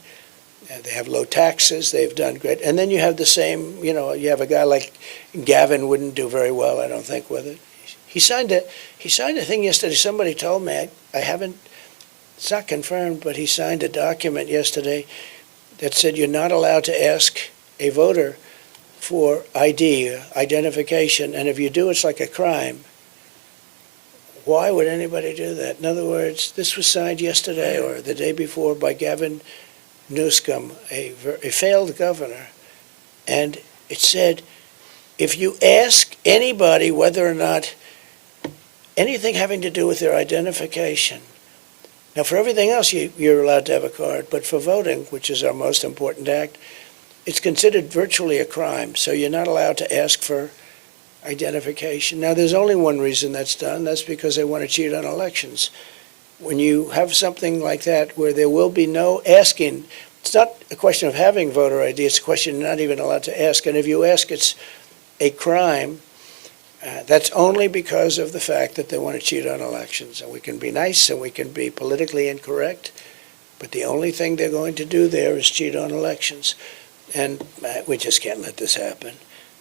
They have low taxes. They've done great. And then you have the same, you know, you have a guy like Gavin wouldn't do very well, I don't think, with it. He signed a thing yesterday. Somebody told me, I haven't, it's not confirmed, but he signed a document yesterday that said you're not allowed to ask a voter for ID, identification, and if you do, it's like a crime. Why would anybody do that? In other words, this was signed yesterday or the day before by Gavin Newsom, a failed governor, and it said, if you ask anybody whether or not anything having to do with their identification, now for everything else you're allowed to have a card, but for voting, which is our most important act, it's considered virtually a crime, so you're not allowed to ask for identification. Now, there's only one reason that's done. That's because they want to cheat on elections. When you have something like that where there will be no asking, it's not a question of having voter ID, it's a question you're not even allowed to ask. And if you ask, it's a crime. That's only because of the fact that they want to cheat on elections. And we can be nice and we can be politically incorrect, but the only thing they're going to do there is cheat on elections. And we just can't let this happen.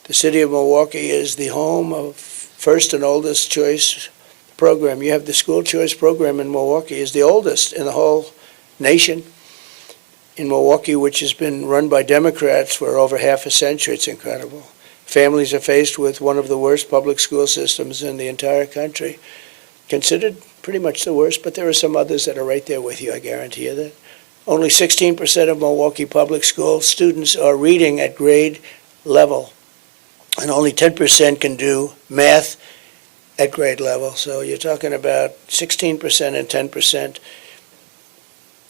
The city of Milwaukee is the home of first and oldest choice program. You have the school choice program in Milwaukee is the oldest in the whole nation. In Milwaukee, which has been run by Democrats for over half a century, it's incredible. Families are faced with one of the worst public school systems in the entire country, considered pretty much the worst, but there are some others that are right there with you, I guarantee you that. Only 16% of Milwaukee public school students are reading at grade level, and only 10% can do math at grade level. So you're talking about 16% and 10%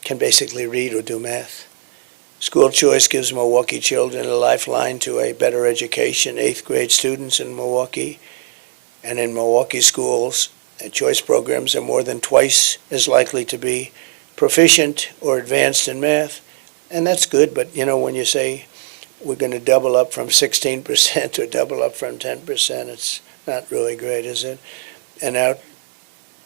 can basically read or do math. School choice gives Milwaukee children a lifeline to a better education. 8th grade students in Milwaukee and in Milwaukee schools, choice programs are more than twice as likely to be proficient or advanced in math. And that's good, but when you say we're going to double up from 16% or double up from 10%, it's not really great, is it? And we're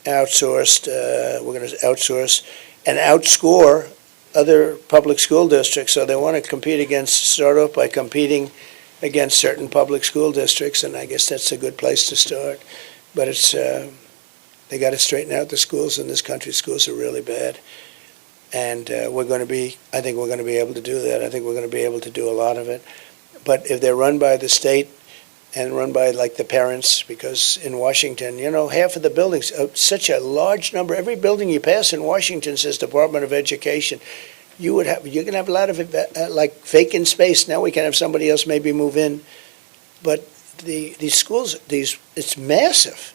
going to outsource and outscore other public school districts. So they want to start off by competing against certain public school districts, and I guess that's a good place to start. But they got to straighten out the schools in this country. Schools are really bad. And I think we're going to be able to do that. I think we're going to be able to do a lot of it. But if they're run by the state and run by like the parents, because in Washington, half of the buildings, such a large number, every building you pass in Washington says Department of Education. You're going to have a lot of like vacant space. Now we can have somebody else maybe move in. But these schools, it's massive.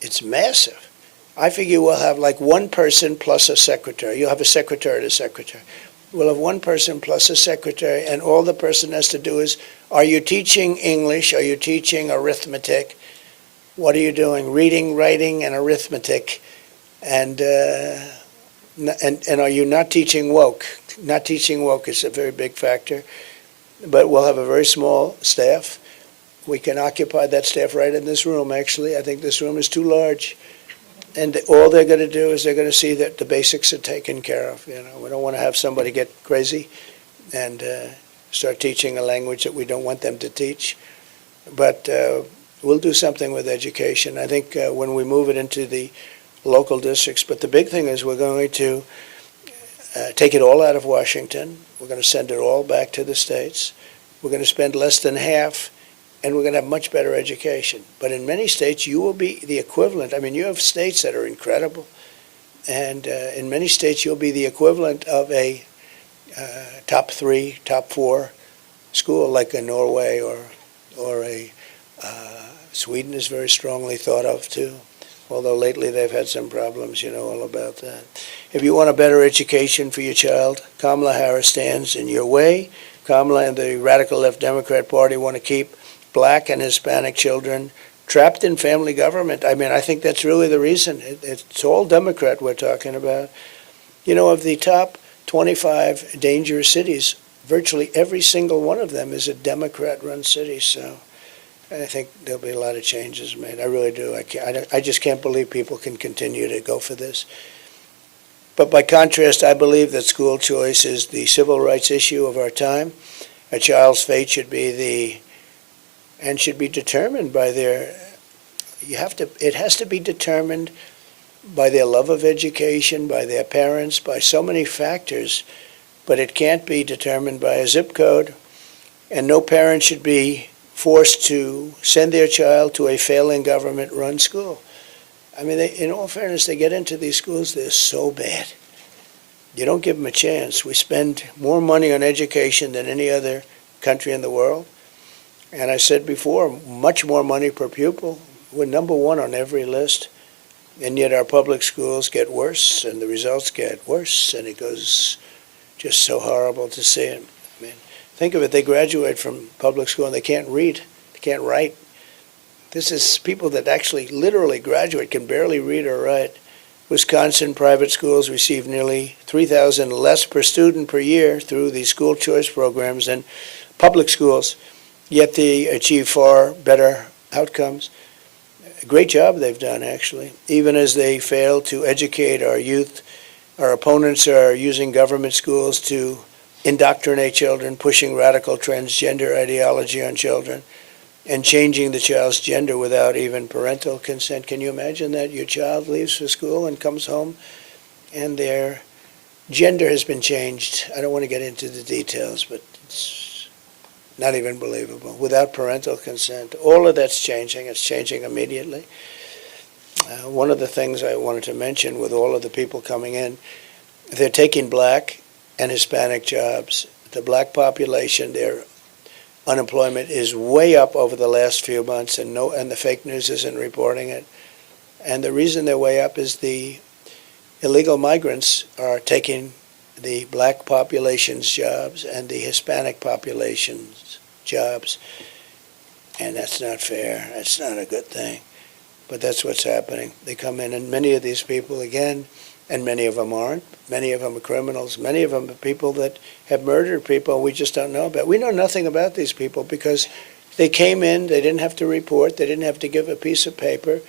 It's massive. I figure we'll have like one person plus a secretary. You'll have a secretary to secretary. We'll have one person plus a secretary, and all the person has to do is, are you teaching English? Are you teaching arithmetic? What are you doing? Reading, writing, and arithmetic. And are you not teaching woke? Not teaching woke is a very big factor. But we'll have a very small staff. We can occupy that staff right in this room, actually. I think this room is too large. And all they're going to do is they're going to see that the basics are taken care of. We don't want to have somebody get crazy and start teaching a language that we don't want them to teach. But we'll do something with education. I think when we move it into the local districts. But the big thing is we're going to take it all out of Washington. We're going to send it all back to the states. We're going to spend less than half, and we're going to have much better education. But in many states, you will be the equivalent. I mean, you have states that are incredible, and in many states, you'll be the equivalent of a top 3, top 4 school, like a Norway or a Sweden is very strongly thought of too. Although lately they've had some problems, all about that. If you want a better education for your child, Kamala Harris stands in your way. Kamala and the radical left Democrat Party want to keep Black and Hispanic children trapped in family government. I mean, I think that's really the reason. It's all Democrat we're talking about. Of the top 25 dangerous cities, virtually every single one of them is a Democrat-run city. So I think there'll be a lot of changes made. I really do. I just can't believe people can continue to go for this. But by contrast, I believe that school choice is the civil rights issue of our time. A child's fate should be determined by it has to be determined by their love of education, by their parents, by so many factors, but it can't be determined by a zip code, and no parent should be forced to send their child to a failing government-run school. I mean, in all fairness, they get into these schools, they're so bad. You don't give them a chance. We spend more money on education than any other country in the world. And I said before, much more money per pupil. We're number 1 on every list. And yet our public schools get worse, and the results get worse, and it goes just so horrible to see it. I mean, Think of it, they graduate from public school and they can't read, they can't write. This is people that actually literally graduate, can barely read or write. Wisconsin private schools receive nearly $3,000 less per student per year through these school choice programs than public schools, yet they achieve far better outcomes. A great job they've done, actually. Even as they fail to educate our youth, our opponents are using government schools to indoctrinate children, pushing radical transgender ideology on children, and changing the child's gender without even parental consent. Can you imagine that? Your child leaves for school and comes home and their gender has been changed. I don't want to get into the details, but it's not even believable. Without parental consent. All of that's changing. It's changing immediately. One of the things I wanted to mention with all of the people coming in, they're taking black and Hispanic jobs. The black population, their unemployment is way up over the last few months, and the fake news isn't reporting it. And the reason they're way up is the illegal migrants are taking the black population's jobs and the Hispanic population's jobs. And that's not fair. That's not a good thing. But that's what's happening. They come in, and many of these people, again, and many of them aren't. Many of them are criminals. Many of them are people that have murdered people we just don't know about. We know nothing about these people because they came in, they didn't have to report, they didn't have to give a piece of paper.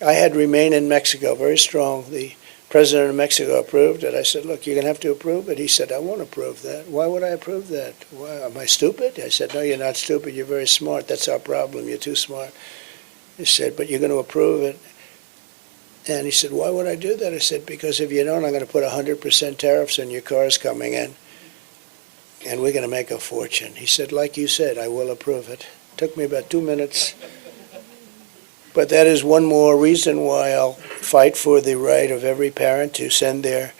I had remain in Mexico, very strong. The president of Mexico approved it. I said, look, you're going to have to approve it. He said, I won't approve that. Why would I approve that? Why, am I stupid? I said, no, you're not stupid. You're very smart. That's our problem. You're too smart. He said, but you're going to approve it. And he said, why would I do that? I said, because if you don't, I'm going to put 100% tariffs on your cars coming in, and we're going to make a fortune. He said, like you said, I will approve it. Took me about 2 minutes. But that is one more reason why I'll fight for the right of every parent to send their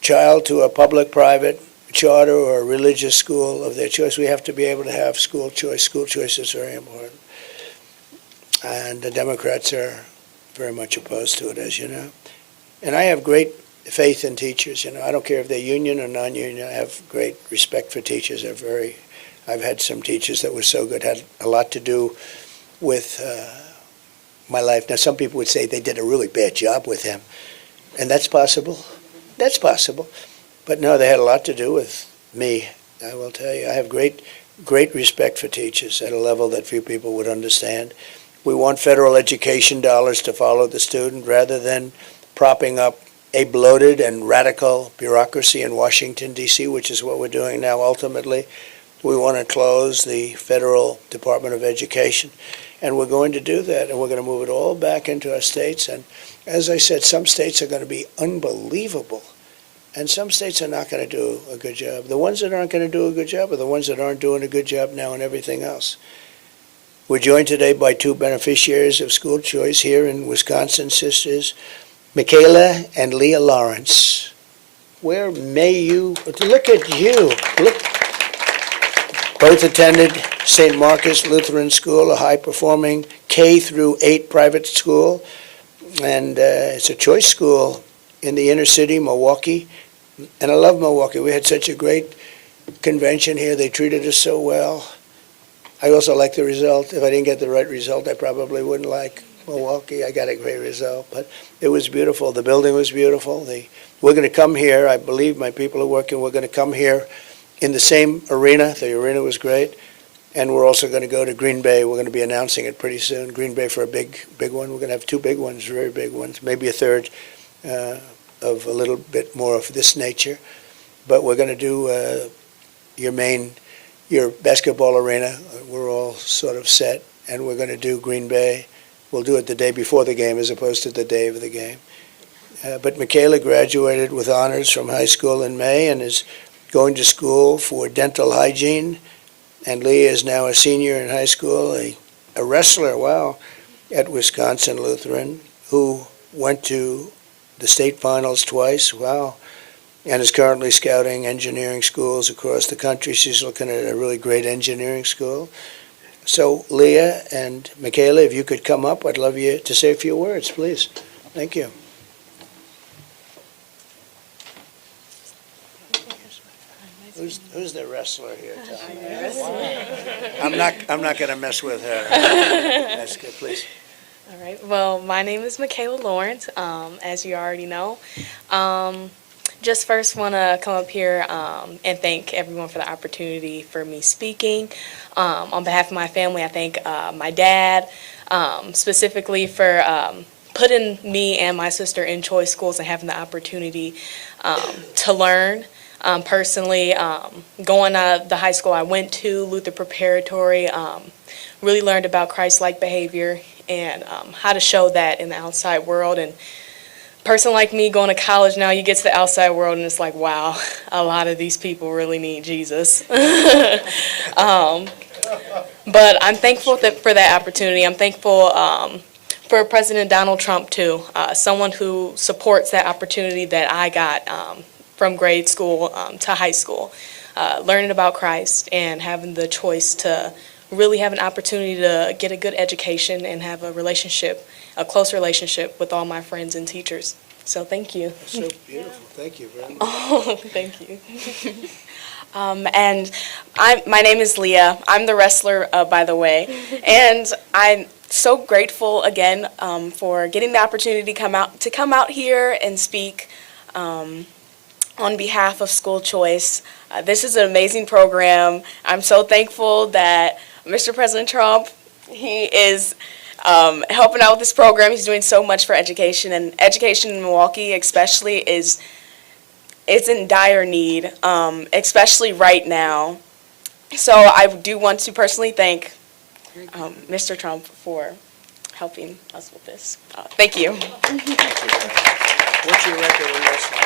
child to a public, private, charter, or religious school of their choice. We have to be able to have school choice. School choice is very important. And the Democrats are very much opposed to it, as you know. And I have great faith in teachers. You know, I don't care if they're union or non-union. I have great respect for teachers. I've had some teachers that were so good, had a lot to do with my life. Now, some people would say they did a really bad job with him, and that's possible. That's possible. But no, they had a lot to do with me. I will tell you, I have great respect for teachers at a level that few people would understand. We want federal education dollars to follow the student rather than propping up a bloated and radical bureaucracy in Washington, D.C., which is what we're doing now ultimately. We want to close the Federal Department of Education, and we're going to do that, and we're going to move it all back into our states. And as I said, some states are going to be unbelievable, and some states are not going to do a good job. The ones that aren't going to do a good job are the ones that aren't doing a good job now and everything else. We're joined today by two beneficiaries of school choice here in Wisconsin, sisters, Michaela and Leah Lawrence. Where may you, look at you. Look. Both attended St. Marcus Lutheran School, a high-performing K through 8 private school. And it's a choice school in the inner city, Milwaukee. And I love Milwaukee. We had such a great convention here. They treated us so well. I also like the result. If I didn't get the right result, I probably wouldn't like Milwaukee. I got a great result, but it was beautiful. The building was beautiful. We're going to come here. I believe my people are working. We're going to come here in the same arena. The arena was great. And we're also going to go to Green Bay. We're going to be announcing it pretty soon. Green Bay for a big one. We're going to have two big ones, very big ones, maybe a third of a little bit more of this nature. But we're going to do your basketball arena. We're all sort of set, and we're going to do Green Bay. We'll do it the day before the game as opposed to the day of the game. But Michaela graduated with honors from high school in May and is going to school for dental hygiene. And Leah is now a senior in high school, a wrestler, wow, at Wisconsin Lutheran, who went to the state finals twice, wow, and is currently scouting engineering schools across the country. She's looking at a really great engineering school. So Leah and Michaela, if you could come up, I'd love you to say a few words, please. Thank you. Who's the wrestler here? Tell me. I'm not going to mess with her. That's good, please. All right. Well, my name is Michaela Lawrence, as you already know. Just first want to come up here and thank everyone for the opportunity for me speaking. On behalf of my family, I thank my dad specifically for putting me and my sister in choice schools and having the opportunity to learn. Personally, going to the high school I went to, Luther Preparatory, really learned about Christ-like behavior and how to show that in the outside world. And a person like me going to college now, you get to the outside world and it's like, wow, a lot of these people really need Jesus. But I'm thankful for that opportunity. I'm thankful for President Donald Trump, too, someone who supports that opportunity that I got from grade school to high school, learning about Christ and having the choice to really have an opportunity to get a good education and have a relationship, a close relationship with all my friends and teachers. So thank you. That's so beautiful. Thank you very much. Oh, thank you. And my name is Leah. I'm the wrestler, by the way. And I'm so grateful again for getting the opportunity to come out here and speak on behalf of School Choice. This is an amazing program. I'm so thankful that Mr. President Trump, he is helping out with this program. He's doing so much for education, and education in Milwaukee especially is in dire need, especially right now. So I do want to personally thank Mr. Trump for helping us with this. Thank you. What's your record in wrestling?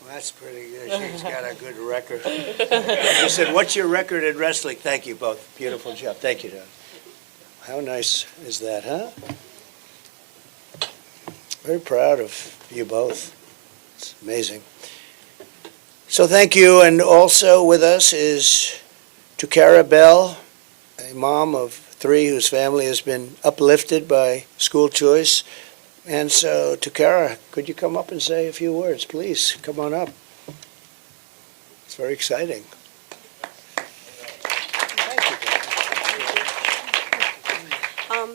Well, that's pretty good. She's got a good record. You said, what's your record in wrestling? Thank you both. Beautiful job. Thank you, Don. How nice is that, huh? Very proud of you both. It's amazing. So thank you. And also with us is Tukara Bell, a mom of 3 whose family has been uplifted by School Choice. And so, Tukara, could you come up and say a few words, please? Come on up. It's very exciting.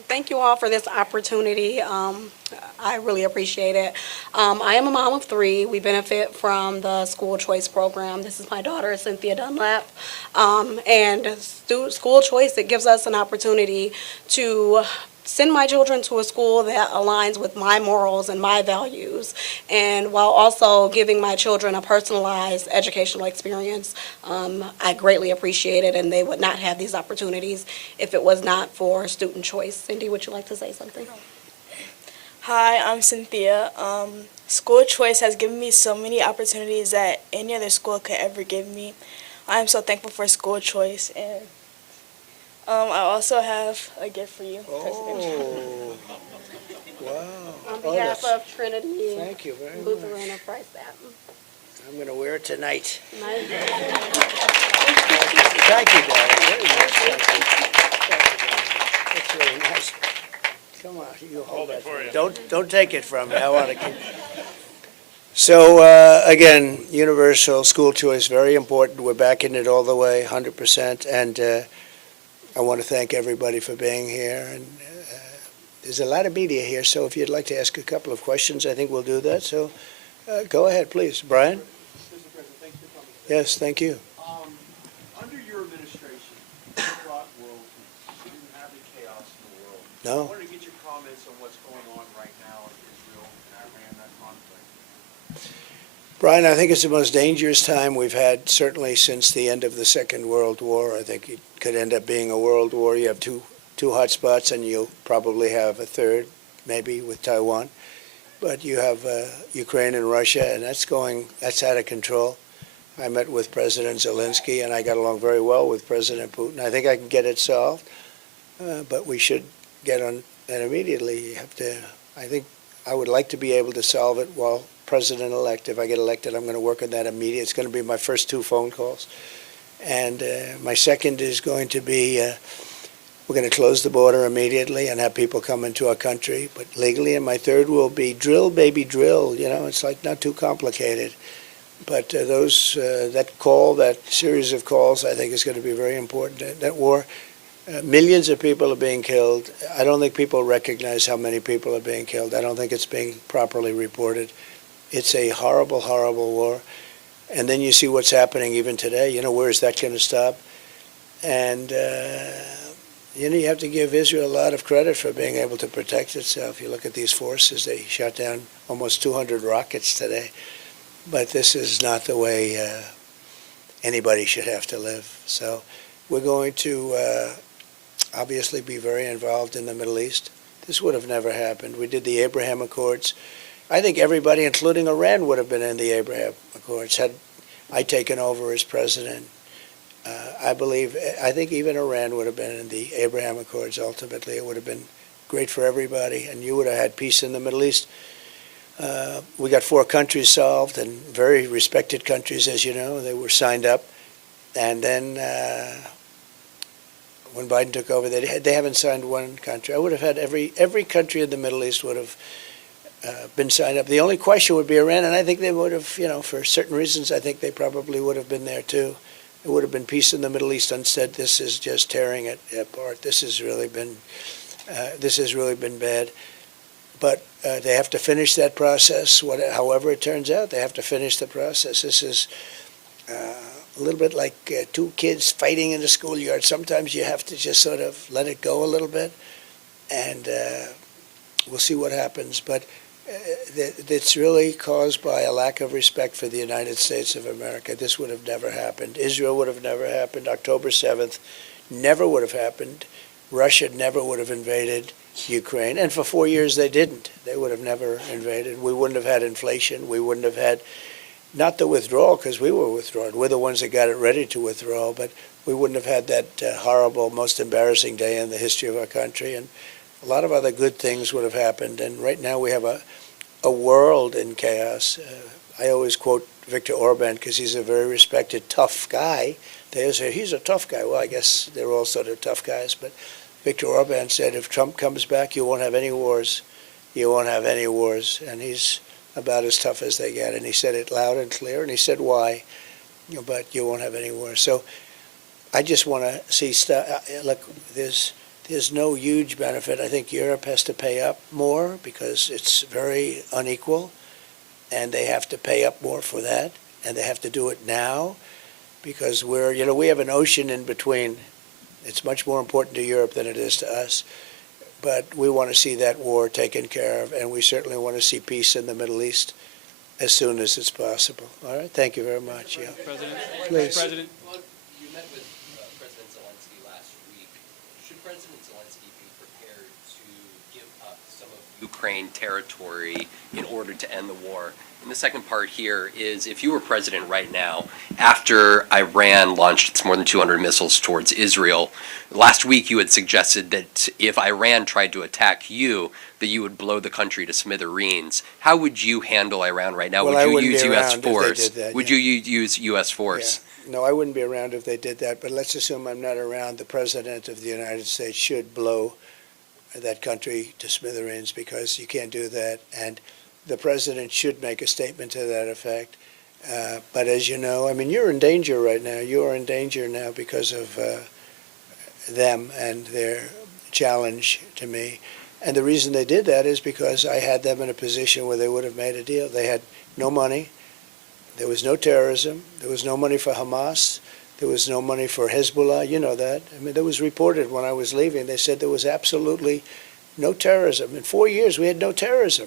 Thank you all for this opportunity. I really appreciate it. I am a mom of 3. We benefit from the School Choice program. This is my daughter, Cynthia Dunlap. And School Choice, it gives us an opportunity to send my children to a school that aligns with my morals and my values, and while also giving my children a personalized educational experience. I greatly appreciate it, and they would not have these opportunities if it was not for student choice. Cindy, would you like to say something? Hi, I'm Cynthia. School Choice has given me so many opportunities that any other school could ever give me. I'm so thankful for School Choice, and I also have a gift for you, President. Oh, wow. On behalf of Trinity Thank you very Lutheran much. of Christ Avenue. I'm going to wear it tonight. Nice. Thank you, darling. Very much. Thank you. That's really nice. Come on, you hold that for me. Don't take it from me. I want to keep. So, again, universal school choice, very important. We're backing it all the way, 100%. And I want to thank everybody for being here. And there's a lot of media here, so if you'd like to ask a couple of questions, I think we'll do that. So go ahead, please. Brian? Mr. President, thanks for coming. Yes, thank you. Under your administration, you brought world peace. You didn't have the chaos in the world. I No? wanted to get your comments on what's going on right now in Israel and Iran, that conflict. Brian, I think it's the most dangerous time we've had, certainly since the end of the Second World War. I think it could end up being a world war. You have two hot spots, and you'll probably have a third, maybe, with Taiwan. But you have Ukraine and Russia, and that's out of control. I met with President Zelensky, and I got along very well with President Putin. I think I can get it solved, but we should get on it immediately. You have to, I think I would like to be able to solve it while President-elect. If I get elected, I'm going to work on that immediately. It's going to be my first 2 phone calls. And my second is going to be We're going to close the border immediately and have people come into our country, but legally. And my third will be drill, baby, drill. You know, it's like not too complicated. But that call, that series of calls, I think is going to be very important. That war, millions of people are being killed. I don't think people recognize how many people are being killed. I don't think it's being properly reported. It's a horrible, horrible war. And then you see what's happening even today. You know, where is that going to stop? And, you know, you have to give Israel a lot of credit for being able to protect itself. You look at these forces, they shot down almost 200 rockets today. But this is not the way anybody should have to live. So we're going to obviously be very involved in the Middle East. This would have never happened. We did the Abraham Accords. I think everybody, including Iran, would have been in the Abraham Accords had I taken over as president. I think even Iran would have been in the Abraham Accords ultimately. It would have been great for everybody, and you would have had peace in the Middle East. We got 4 countries solved, and very respected countries, as you know. They were signed up. And then when Biden took over, they haven't signed one country. I would have had every country in the Middle East would have been signed up. The only question would be Iran, and I think they would have, you know, for certain reasons, I think they probably would have been there too. It would have been peace in the Middle East. Instead, this is just tearing it apart. This has really been bad. But they have to finish that process. However it turns out, they have to finish the process. This is a little bit like 2 kids fighting in a schoolyard. Sometimes you have to just sort of let it go a little bit, and we'll see what happens. But it's really caused by a lack of respect for the United States of America. This would have never happened. Israel would have never happened. October 7th never would have happened. Russia never would have invaded Ukraine. And for 4 years they didn't. They would have never invaded. We wouldn't have had inflation. We wouldn't have had, not the withdrawal, because we were withdrawn. We're the ones that got it ready to withdraw. But we wouldn't have had that horrible, most embarrassing day in the history of our country. And a lot of other good things would have happened. And right now we have a world in chaos. I always quote Viktor Orban because he's a very respected, tough guy. They always say, he's a tough guy. Well, I guess they're all sort of tough guys. But Viktor Orban said, if Trump comes back, you won't have any wars. You won't have any wars. And he's about as tough as they get. And he said it loud and clear. And he said why. But you won't have any wars. So I just want to see look, there's no huge benefit. I think Europe has to pay up more because it's very unequal, and they have to pay up more for that, and they have to do it now because we have an ocean in between. It's much more important to Europe than it is to us, but we want to see that war taken care of, and we certainly want to see peace in the Middle East as soon as it's possible. All right, thank you very much. Yeah. President, Please. President. Well, you met with President Zelensky last week. Should President Zelensky be prepared to give up some of Ukraine territory in order to end the war? And the second part here is, if you were president right now, after Iran launched its more than 200 missiles towards Israel, last week you had suggested that if Iran tried to attack you, that you would blow the country to smithereens. How would you handle Iran right now? Well, I would you wouldn't use be U.S. around if they force? did that, Would yeah. you use U.S. force? Yeah. No, I wouldn't be around if they did that, but let's assume I'm not around. The President of the United States should blow that country to smithereens because you can't do that. And the President should make a statement to that effect. But as you know, I mean, you're in danger right now. You are in danger now because of them and their challenge to me. And the reason they did that is because I had them in a position where they would have made a deal. They had no money. There was no terrorism. There was no money for Hamas. There was no money for Hezbollah. You know that. I mean, that was reported when I was leaving. They said there was absolutely no terrorism. In 4 years, we had no terrorism.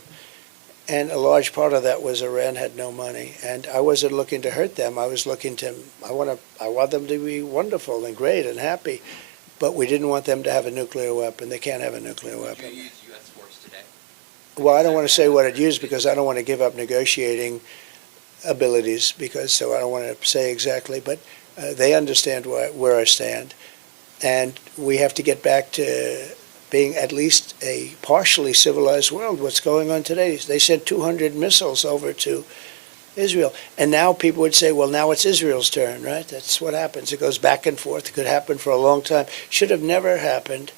And a large part of that was Iran had no money. And I wasn't looking to hurt them. I was looking to, I want them to be wonderful and great and happy. But we didn't want them to have a nuclear weapon. They can't have a nuclear weapon. Would you use U.S. force today? Well, I don't want to say what I'd use because I don't want to give up negotiating abilities so I don't want to say exactly. But they understand where I stand. And we have to get back to being at least a partially civilized world. What's going on today? They sent 200 missiles over to Israel. And now people would say, well, now it's Israel's turn, right? That's what happens. It goes back and forth. It could happen for a long time. Should have never happened.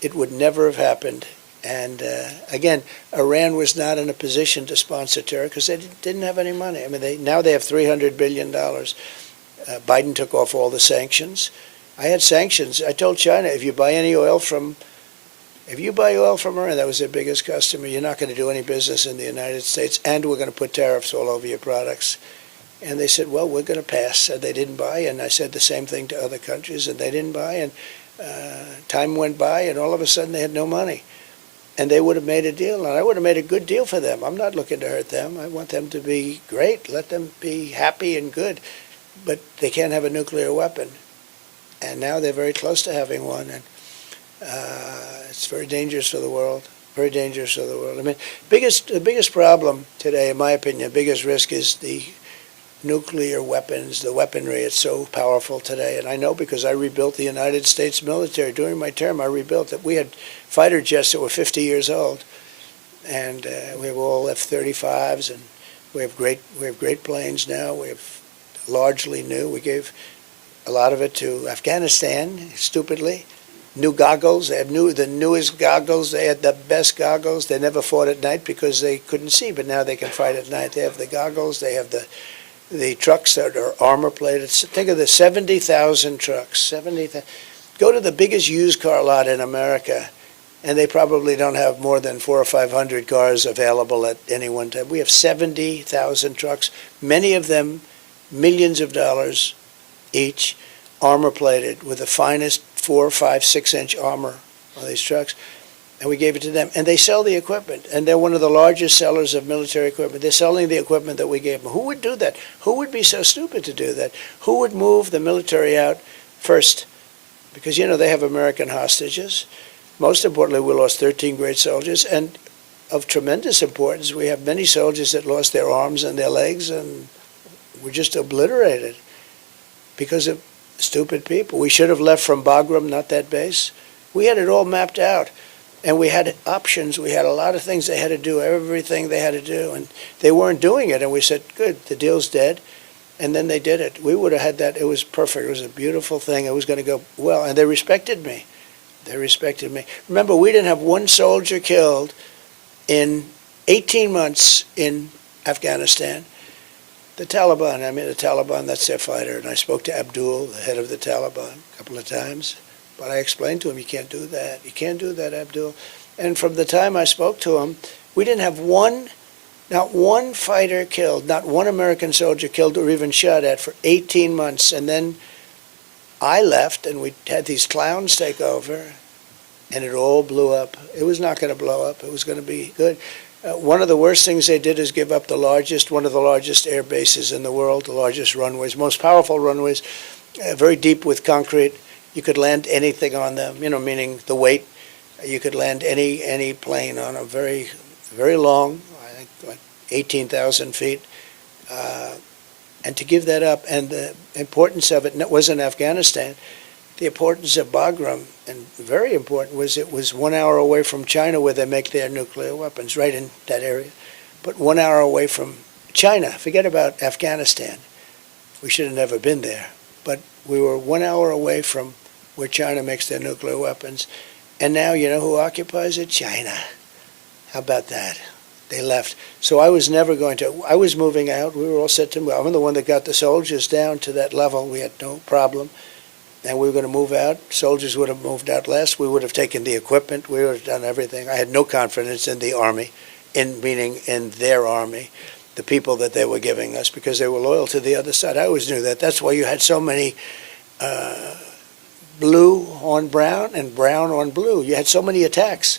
It would never have happened. And again, Iran was not in a position to sponsor terror because they didn't have any money. I mean, now they have $300 billion. Biden took off all the sanctions. I had sanctions. I told China, if you buy oil from Iran, that was their biggest customer, you're not going to do any business in the United States, and we're going to put tariffs all over your products. And they said, well, we're going to pass. And they didn't buy. And I said the same thing to other countries, and they didn't buy. And time went by, and all of a sudden they had no money. And they would have made a deal, and I would have made a good deal for them. I'm not looking to hurt them. I want them to be great. Let them be happy and good. But they can't have a nuclear weapon. And now they're very close to having one. And it's very dangerous for the world. Very dangerous for the world. I mean, the biggest problem today, in my opinion, the biggest risk is the nuclear weapons, the weaponry. It's so powerful today. And I know because I rebuilt the United States military. During my term, I rebuilt it. We had fighter jets that were 50 years old. And we have all F-35s, and we have great planes now. We have largely new. We gave a lot of it to Afghanistan, stupidly. New goggles. They have the newest goggles. They had the best goggles. They never fought at night because they couldn't see, but now they can fight at night. They have the goggles. They have the trucks that are armor plated. Think of the 70,000 trucks. 70,000. Go to the biggest used car lot in America, and they probably don't have more than 400 or 500 cars available at any one time. We have 70,000 trucks, many of them millions of dollars each, armor plated with the finest 4, 5, 6-inch armor on these trucks. And we gave it to them. And they sell the equipment. And they're one of the largest sellers of military equipment. They're selling the equipment that we gave them. Who would do that? Who would be so stupid to do that? Who would move the military out first? Because, they have American hostages. Most importantly, we lost 13 great soldiers. And of tremendous importance, we have many soldiers that lost their arms and their legs and were just obliterated because of stupid people. We should have left from Bagram, not that base. We had it all mapped out. And we had options. We had a lot of things they had to do, everything they had to do. And they weren't doing it. And we said, good, the deal's dead. And then they did it. We would have had that. It was perfect. It was a beautiful thing. It was going to go well. And they respected me. They respected me. Remember, we didn't have one soldier killed in 18 months in Afghanistan. The Taliban, that's their fighter. And I spoke to Abdul, the head of the Taliban, a couple of times. But I explained to him, you can't do that. You can't do that, Abdul. And from the time I spoke to him, we didn't have not one fighter killed, not one American soldier killed or even shot at for 18 months. And then I left, and we had these clowns take over, and it all blew up. It was not going to blow up. It was going to be good. One of the worst things they did is give up one of the largest air bases in the world, the largest runways, most powerful runways, very deep with concrete. You could land anything on them, meaning the weight. You could land any plane on them, very, very long, I think like 18,000 feet. And to give that up, and the importance of it wasn't Afghanistan. The importance of Bagram, and very important, was it was 1 hour away from China where they make their nuclear weapons, right in that area. But 1 hour away from China. Forget about Afghanistan. We should have never been there. But we were 1 hour away from where China makes their nuclear weapons. And now, who occupies it? China. How about that? They left. So I was never going to, I was moving out. We were all set to move. I'm the one that got the soldiers down to that level. We had no problem. And we were going to move out. Soldiers would have moved out last. We would have taken the equipment. We would have done everything. I had no confidence in the army, meaning in their army, the people that they were giving us, because they were loyal to the other side. I always knew that. That's why you had so many blue on brown and brown on blue. You had so many attacks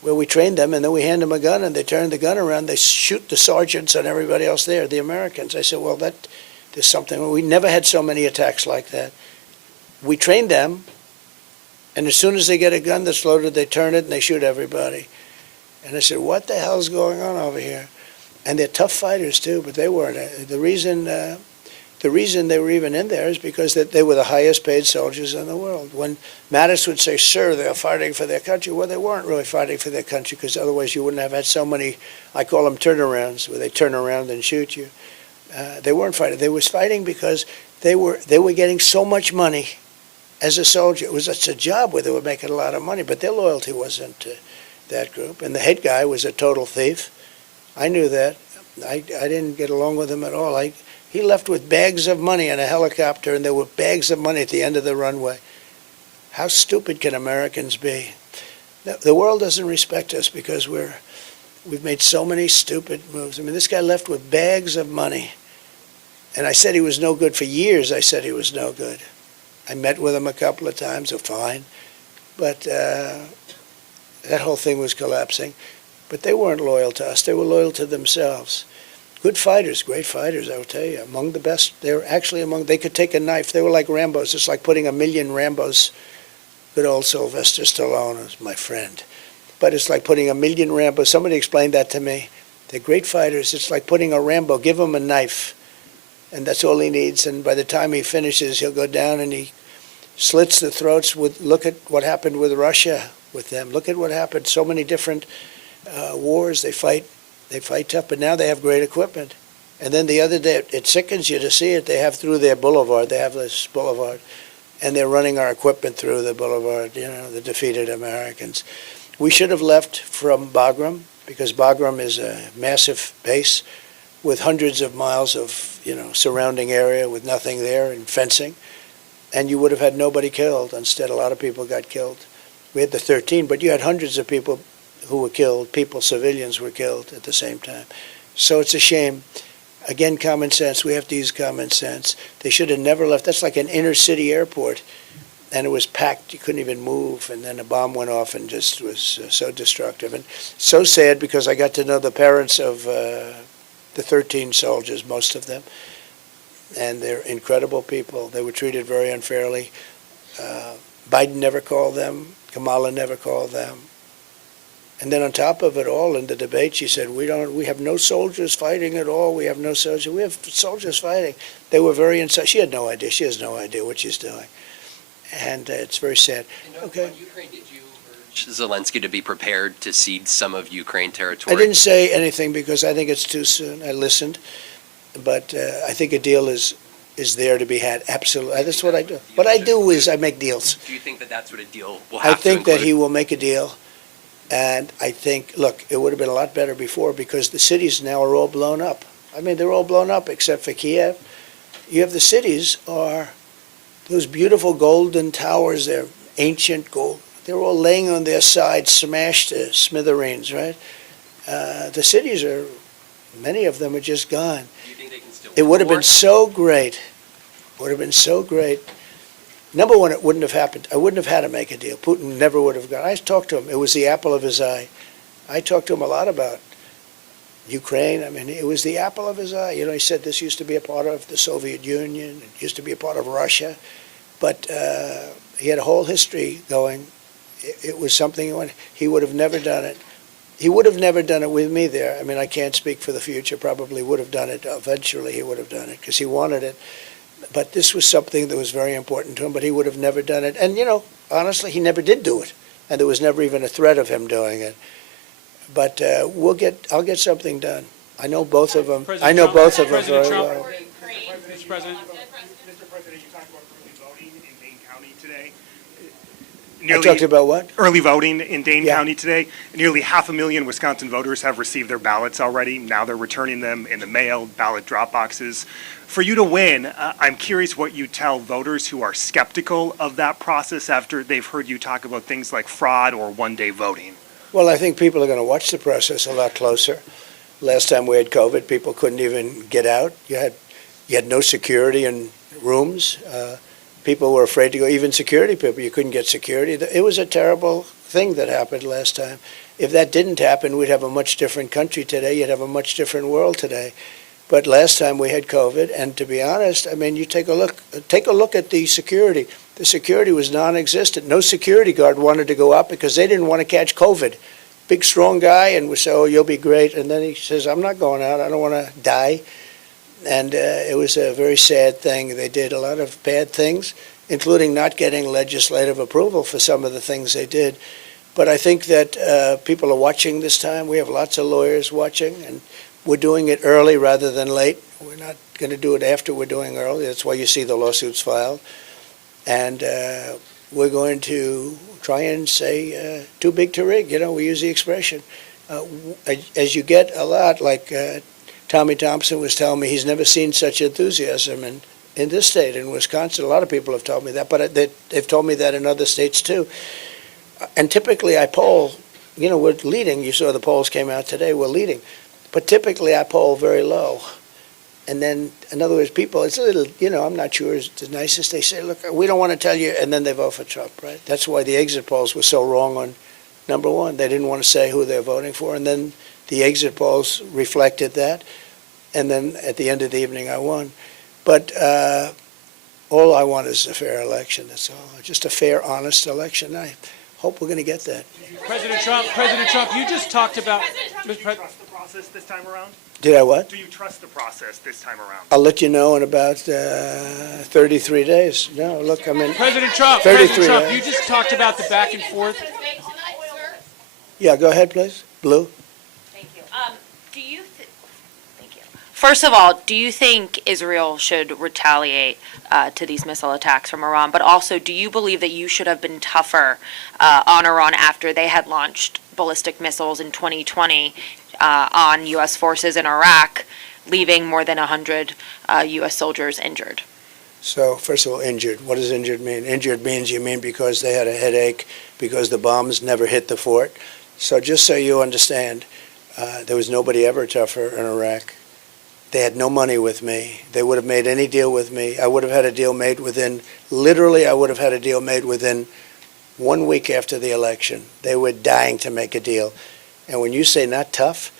where we trained them, and then we hand them a gun, and they turn the gun around. They shoot the sergeants and everybody else there, the Americans. I said, well, there's something. We never had so many attacks like that. We trained them, and as soon as they get a gun that's loaded, they turn it and they shoot everybody. And I said, what the hell's going on over here? And they're tough fighters, too, but they weren't. The reason the reason they were even in there is because that they were the highest paid soldiers in the world. When Mattis would say, sir, they're fighting for their country, well, they weren't really fighting for their country, because otherwise you wouldn't have had so many, I call them turnarounds, where they turn around and shoot you. They weren't fighting. They was fighting because they were getting so much money as a soldier. It was such a job where they were making a lot of money, but their loyalty wasn't to that group. And the head guy was a total thief. I knew that. I didn't get along with him at all. He left with bags of money in a helicopter, and there were bags of money at the end of the runway. How stupid can Americans be? The world doesn't respect us because we've made so many stupid moves. I mean, this guy left with bags of money. And I said he was no good for years. I said he was no good. I met with him a couple of times, fine. But that whole thing was collapsing. But they weren't loyal to us. They were loyal to themselves. Good fighters, great fighters, I will tell you. Among the best. They were actually they could take a knife. They were like Rambos. It's like putting 1,000,000 Rambos. Good old Sylvester Stallone is my friend. But it's like putting 1,000,000 Rambos. Somebody explained that to me. They're great fighters. It's like putting a Rambo. Give him a knife. And that's all he needs. And by the time he finishes, he'll go down and he slits the throats. Look at what happened with Russia with them. Look at what happened. So many different wars. They fight tough, but now they have great equipment. And then the other day, it sickens you to see it. They have through their boulevard. They have this boulevard, and they're running our equipment through the boulevard. You know, the defeated Americans. We should have left from Bagram, because Bagram is a massive base with hundreds of miles of, surrounding area with nothing there and fencing, and you would have had nobody killed. Instead, a lot of people got killed. We had the 13, but you had hundreds of people who were killed. Civilians were killed at the same time. So it's a shame. Again, common sense. We have to use common sense. They should have never left. That's like an inner city airport, and it was packed. You couldn't even move, and then a bomb went off and just was so destructive. And so sad, because I got to know the parents of the 13 soldiers, most of them, and they're incredible people. They were treated very unfairly. Biden never called them. Kamala never called them. And then on top of it all, in the debate, she said, we have no soldiers fighting at all. We have no soldiers. We have soldiers fighting. They were very inside. She had no idea. She has no idea what she's doing. And it's very sad. Okay. On Ukraine, did you urge Zelensky to be prepared to cede some of Ukraine territory? I didn't say anything because I think it's too soon. I listened. But I think a deal is there to be had. Absolutely. That's what I do. What I do is I make deals. Do you think that that's what a deal will have I think to that include? he will make a deal. And I think, look, it would have been a lot better before, because the cities now are all blown up. I mean, they're all blown up except for Kiev. You have the cities are those beautiful golden towers. They're ancient gold. They're all laying on their sides, smashed to smithereens, right? The cities are, many of them are just gone. Do you think they can still It would have been work? so great. Would have been so great. Number one, it wouldn't have happened. I wouldn't have had to make a deal. Putin never would have gone. I talked to him. It was the apple of his eye. I talked to him a lot about Ukraine. I mean, it was the apple of his eye. He said this used to be a part of the Soviet Union. It used to be a part of Russia. But he had a whole history going. It was something he would have never done it. He would have never done it with me there. I mean, I can't speak for the future. Probably would have done it. Eventually, he would have done it because he wanted it. But this was something that was very important to him, but he would have never done it. And, honestly, he never did do it. And there was never even a threat of him doing it. But I'll get something done. I know both of them. President I know Trump- both of them President very Trump- well. Mr. President, Mr. President, you talked about early voting in Dane County today. I talked about what? Early voting in Dane Yeah. County today. Nearly 500,000 Wisconsin voters have received their ballots already. Now they're returning them in the mail, ballot drop boxes. For you to win, I'm curious what you tell voters who are skeptical of that process after they've heard you talk about things like fraud or one-day voting. Well, I think people are going to watch the process a lot closer. Last time we had COVID, people couldn't even get out. You had no security in rooms. People were afraid to go, even security people. You couldn't get security. It was a terrible thing that happened last time. If that didn't happen, we'd have a much different country today. You'd have a much different world today. But last time we had COVID, and to be honest, I mean, you take a look at the security. The security was non-existent. No security guard wanted to go out because they didn't want to catch COVID. Big, strong guy, and we say, oh, you'll be great. And then he says, I'm not going out. I don't want to die. And it was a very sad thing. They did a lot of bad things, including not getting legislative approval for some of the things they did. But I think that people are watching this time. We have lots of lawyers watching, and we're doing it early rather than late. We're not going to do it after we're doing early. That's why you see the lawsuits filed. And we're going to try and say too big to rig. You know, we use the expression. As you get a lot, like Tommy Thompson was telling me, he's never seen such enthusiasm in this state, in Wisconsin. A lot of people have told me that, but they've told me that in other states too. And typically I poll, you know, we're leading. You saw the polls came out today, we're leading. But typically I poll very low. And then, in other words, people, it's a little, you know, I'm not sure it's the nicest. They say, look, we don't want to tell you, and then they vote for Trump, right? That's why the exit polls were so wrong on number one. They didn't want to say who they're voting for, and then the exit polls reflected that. And then at the end of the evening, I won. But all I want is a fair election, that's all. Just a fair, honest election. I hope we're going to get that. President Trump, you just talked about. Do you trust the process this time around? Did I what? Do you trust the process this time around? I'll let you know in about 33 days. No, look, I mean. President Trump, 33 you just talked about the back and forth. Yeah, go ahead, please. Blue? Thank you. Thank you. First of all, do you think Israel should retaliate to these missile attacks from Iran? But also, do you believe that you should have been tougher on Iran after they had launched ballistic missiles in 2020 on U.S. forces in Iraq, leaving more than 100 U.S. soldiers injured? So, first of all, injured. What does injured mean? Injured means you mean because they had a headache, because the bombs never hit the fort. So just so you understand, there was nobody ever tougher in Iraq. They had no money with me. They would have made any deal with me. I would have had a deal made within, literally I would have had a deal made within 1 week after the election. They were dying to make a deal. And when you say not tough,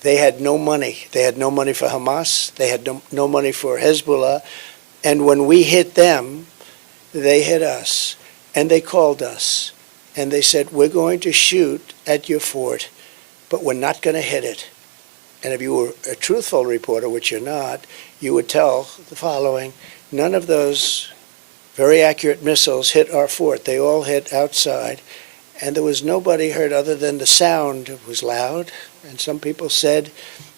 they had no money. They had no money for Hamas. They had no money for Hezbollah. And when we hit them, they hit us. And they called us. And they said, we're going to shoot at your fort, but we're not going to hit it. And if you were a truthful reporter, which you're not, you would tell the following: none of those very accurate missiles hit our fort. They all hit outside. And there was nobody hurt other than the sound. It was loud. And some people said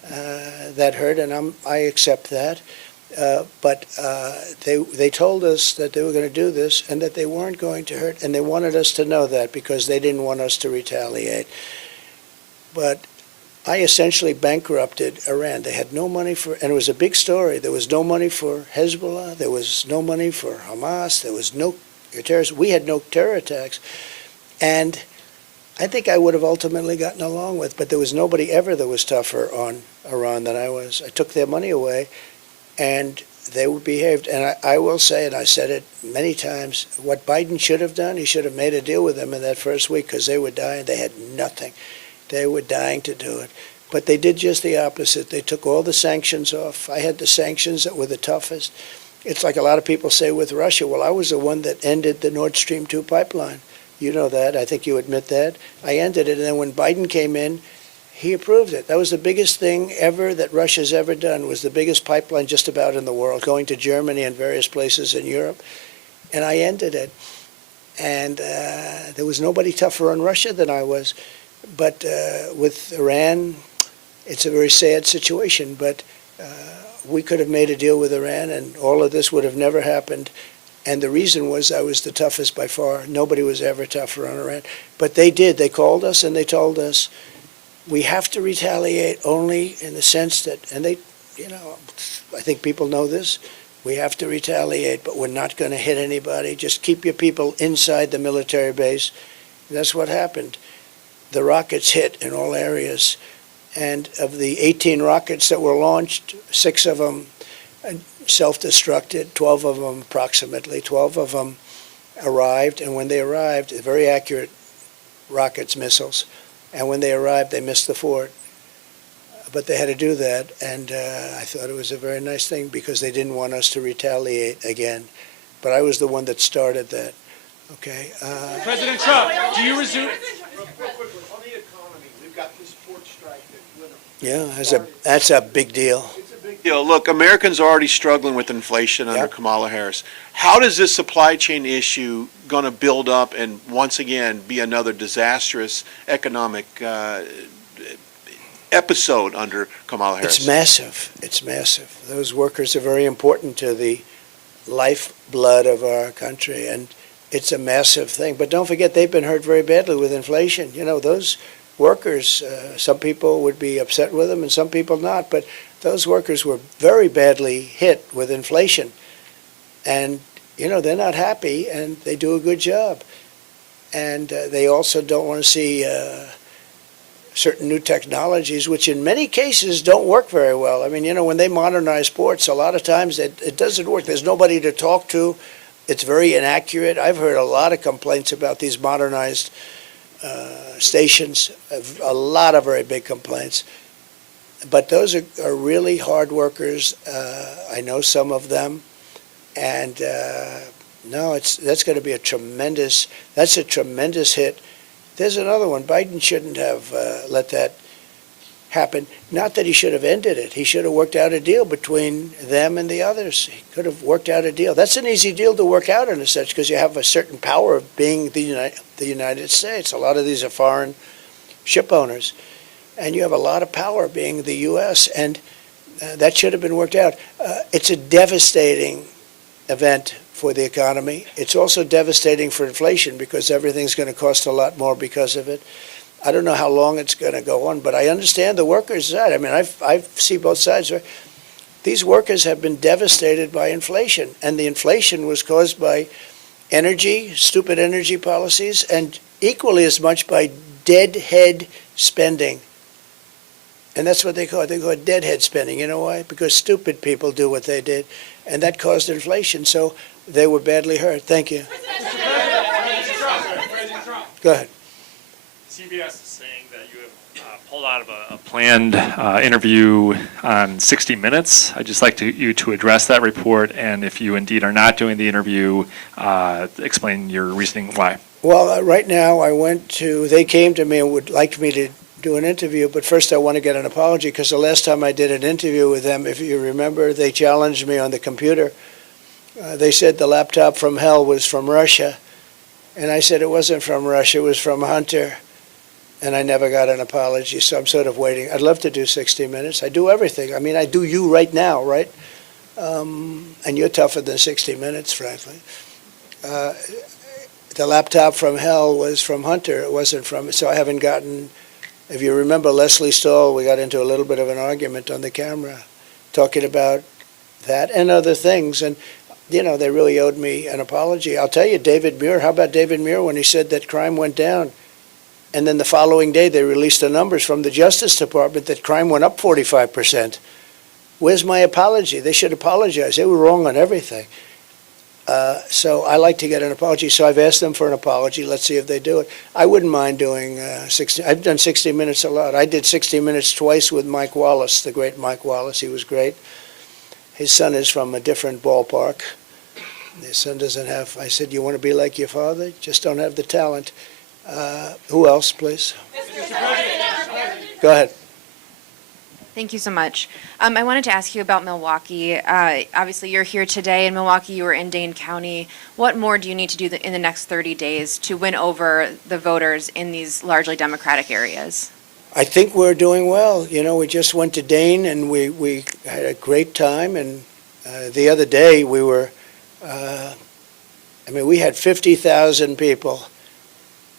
that hurt, and I accept that. But they told us that they were going to do this and that they weren't going to hurt, and they wanted us to know that because they didn't want us to retaliate. But I essentially bankrupted Iran. They had no money for, and it was a big story. There was no money for Hezbollah. There was no money for Hamas. There was no terrorists. We had no terror attacks. And I think I would have ultimately gotten along with, but there was nobody ever that was tougher on Iran than I was. I took their money away, and they behaved. And I will say, and I said it many times, what Biden should have done, he should have made a deal with them in that first week because they were dying. They had nothing. They were dying to do it. But they did just the opposite. They took all the sanctions off. I had the sanctions that were the toughest. It's like a lot of people say with Russia, well, I was the one that ended the Nord Stream 2 pipeline. You know that. I think you admit that. I ended it, and then when Biden came in, he approved it. That was the biggest thing ever that Russia's ever done, was the biggest pipeline just about in the world, going to Germany and various places in Europe. And I ended it. And there was nobody tougher on Russia than I was. But with Iran, it's a very sad situation. But we could have made a deal with Iran, and all of this would have never happened. And the reason was I was the toughest by far. Nobody was ever tougher on Iran. But they did. They called us and they told us, we have to retaliate only in the sense that, and they, you know, I think people know this, we have to retaliate, but we're not going to hit anybody. Just keep your people inside the military base. And that's what happened. The rockets hit in all areas. And of the 18 rockets that were launched, 6 of them self-destructed, 12 of them approximately, 12 of them arrived, and when they arrived, very accurate rockets, missiles, and when they arrived, they missed the fort. But they had to do that, and I thought it was a very nice thing because they didn't want us to retaliate again. But I was the one that started that. Okay. President Trump, do you resume? Real quickly, on the economy, we've got this port strike that went. Yeah, that's a big deal. It's a big You know, look, Americans are already struggling with inflation under Yep. Kamala Harris. How does this supply chain issue going to build up and once again be another disastrous economic episode under Kamala Harris? It's massive. It's massive. Those workers are very important to the lifeblood of our country, and it's a massive thing. But don't forget, they've been hurt very badly with inflation. You know, those workers, some people would be upset with them and some people not, but those workers were very badly hit with inflation. And, you know, they're not happy, and they do a good job. And they also don't want to see certain new technologies, which in many cases don't work very well. I mean, you know, when they modernize sports, a lot of times it doesn't work. There's nobody to talk to. It's very inaccurate. I've heard a lot of complaints about these modernized stations, a lot of very big complaints. But those are really hard workers. I know some of them. And no, that's going to be a tremendous hit. There's another one. Biden shouldn't have let that happen. Not that he should have ended it. He should have worked out a deal between them and the others. He could have worked out a deal. That's an easy deal to work out in a sense because you have a certain power of being the United States. A lot of these are foreign ship owners. And you have a lot of power being the U.S., and that should have been worked out. It's a devastating event for the economy. It's also devastating for inflation because everything's going to cost a lot more because of it. I don't know how long it's going to go on, but I understand the workers' side. I mean, I see both sides. These workers have been devastated by inflation, and the inflation was caused by energy, stupid energy policies, and equally as much by deadhead spending. And that's what they call it. They call it deadhead spending. You know why? Because stupid people do what they did, and that caused inflation. So they were badly hurt. Thank you. President Trump. Go ahead. CBS is saying that you have pulled out of a planned interview on 60 Minutes. I'd just like you to address that report, and if you indeed are not doing the interview, explain your reasoning why. Well, right now they came to me and would like me to do an interview, but first I want to get an apology because the last time I did an interview with them, if you remember, they challenged me on the computer. They said the laptop from hell was from Russia, and I said it wasn't from Russia, it was from Hunter, and I never got an apology, so I'm sort of waiting. I'd love to do 60 Minutes. I do everything. I mean, I do you right now, right? And you're tougher than 60 Minutes, frankly. The laptop from hell was from Hunter, it wasn't from, so I haven't gotten. If you remember Leslie Stahl, we got into a little bit of an argument on the camera talking about that and other things. And, you know, they really owed me an apology. I'll tell you, David Muir, how about David Muir when he said that crime went down? And then the following day they released the numbers from the Justice Department that crime went up 45%. Where's my apology? They should apologize. They were wrong on everything. So I like to get an apology. So I've asked them for an apology. Let's see if they do it. I wouldn't mind doing 60. I've done 60 Minutes a lot. I did 60 Minutes twice with Mike Wallace, the great Mike Wallace. He was great. His son is from a different ballpark. His son doesn't have, I said, you want to be like your father? Just don't have the talent. Who else, please? Go aheed. Thank you so much. I wanted to ask you about Milwaukee. Obviously, you're here today in Milwaukee. You were in Dane County. What more do you need to do in the next 30 days to win over the voters in these largely Democratic areas? I think we're doing well. You know, we just went to Dane, and we had a great time. And the other day, we were, we had 50,000 people.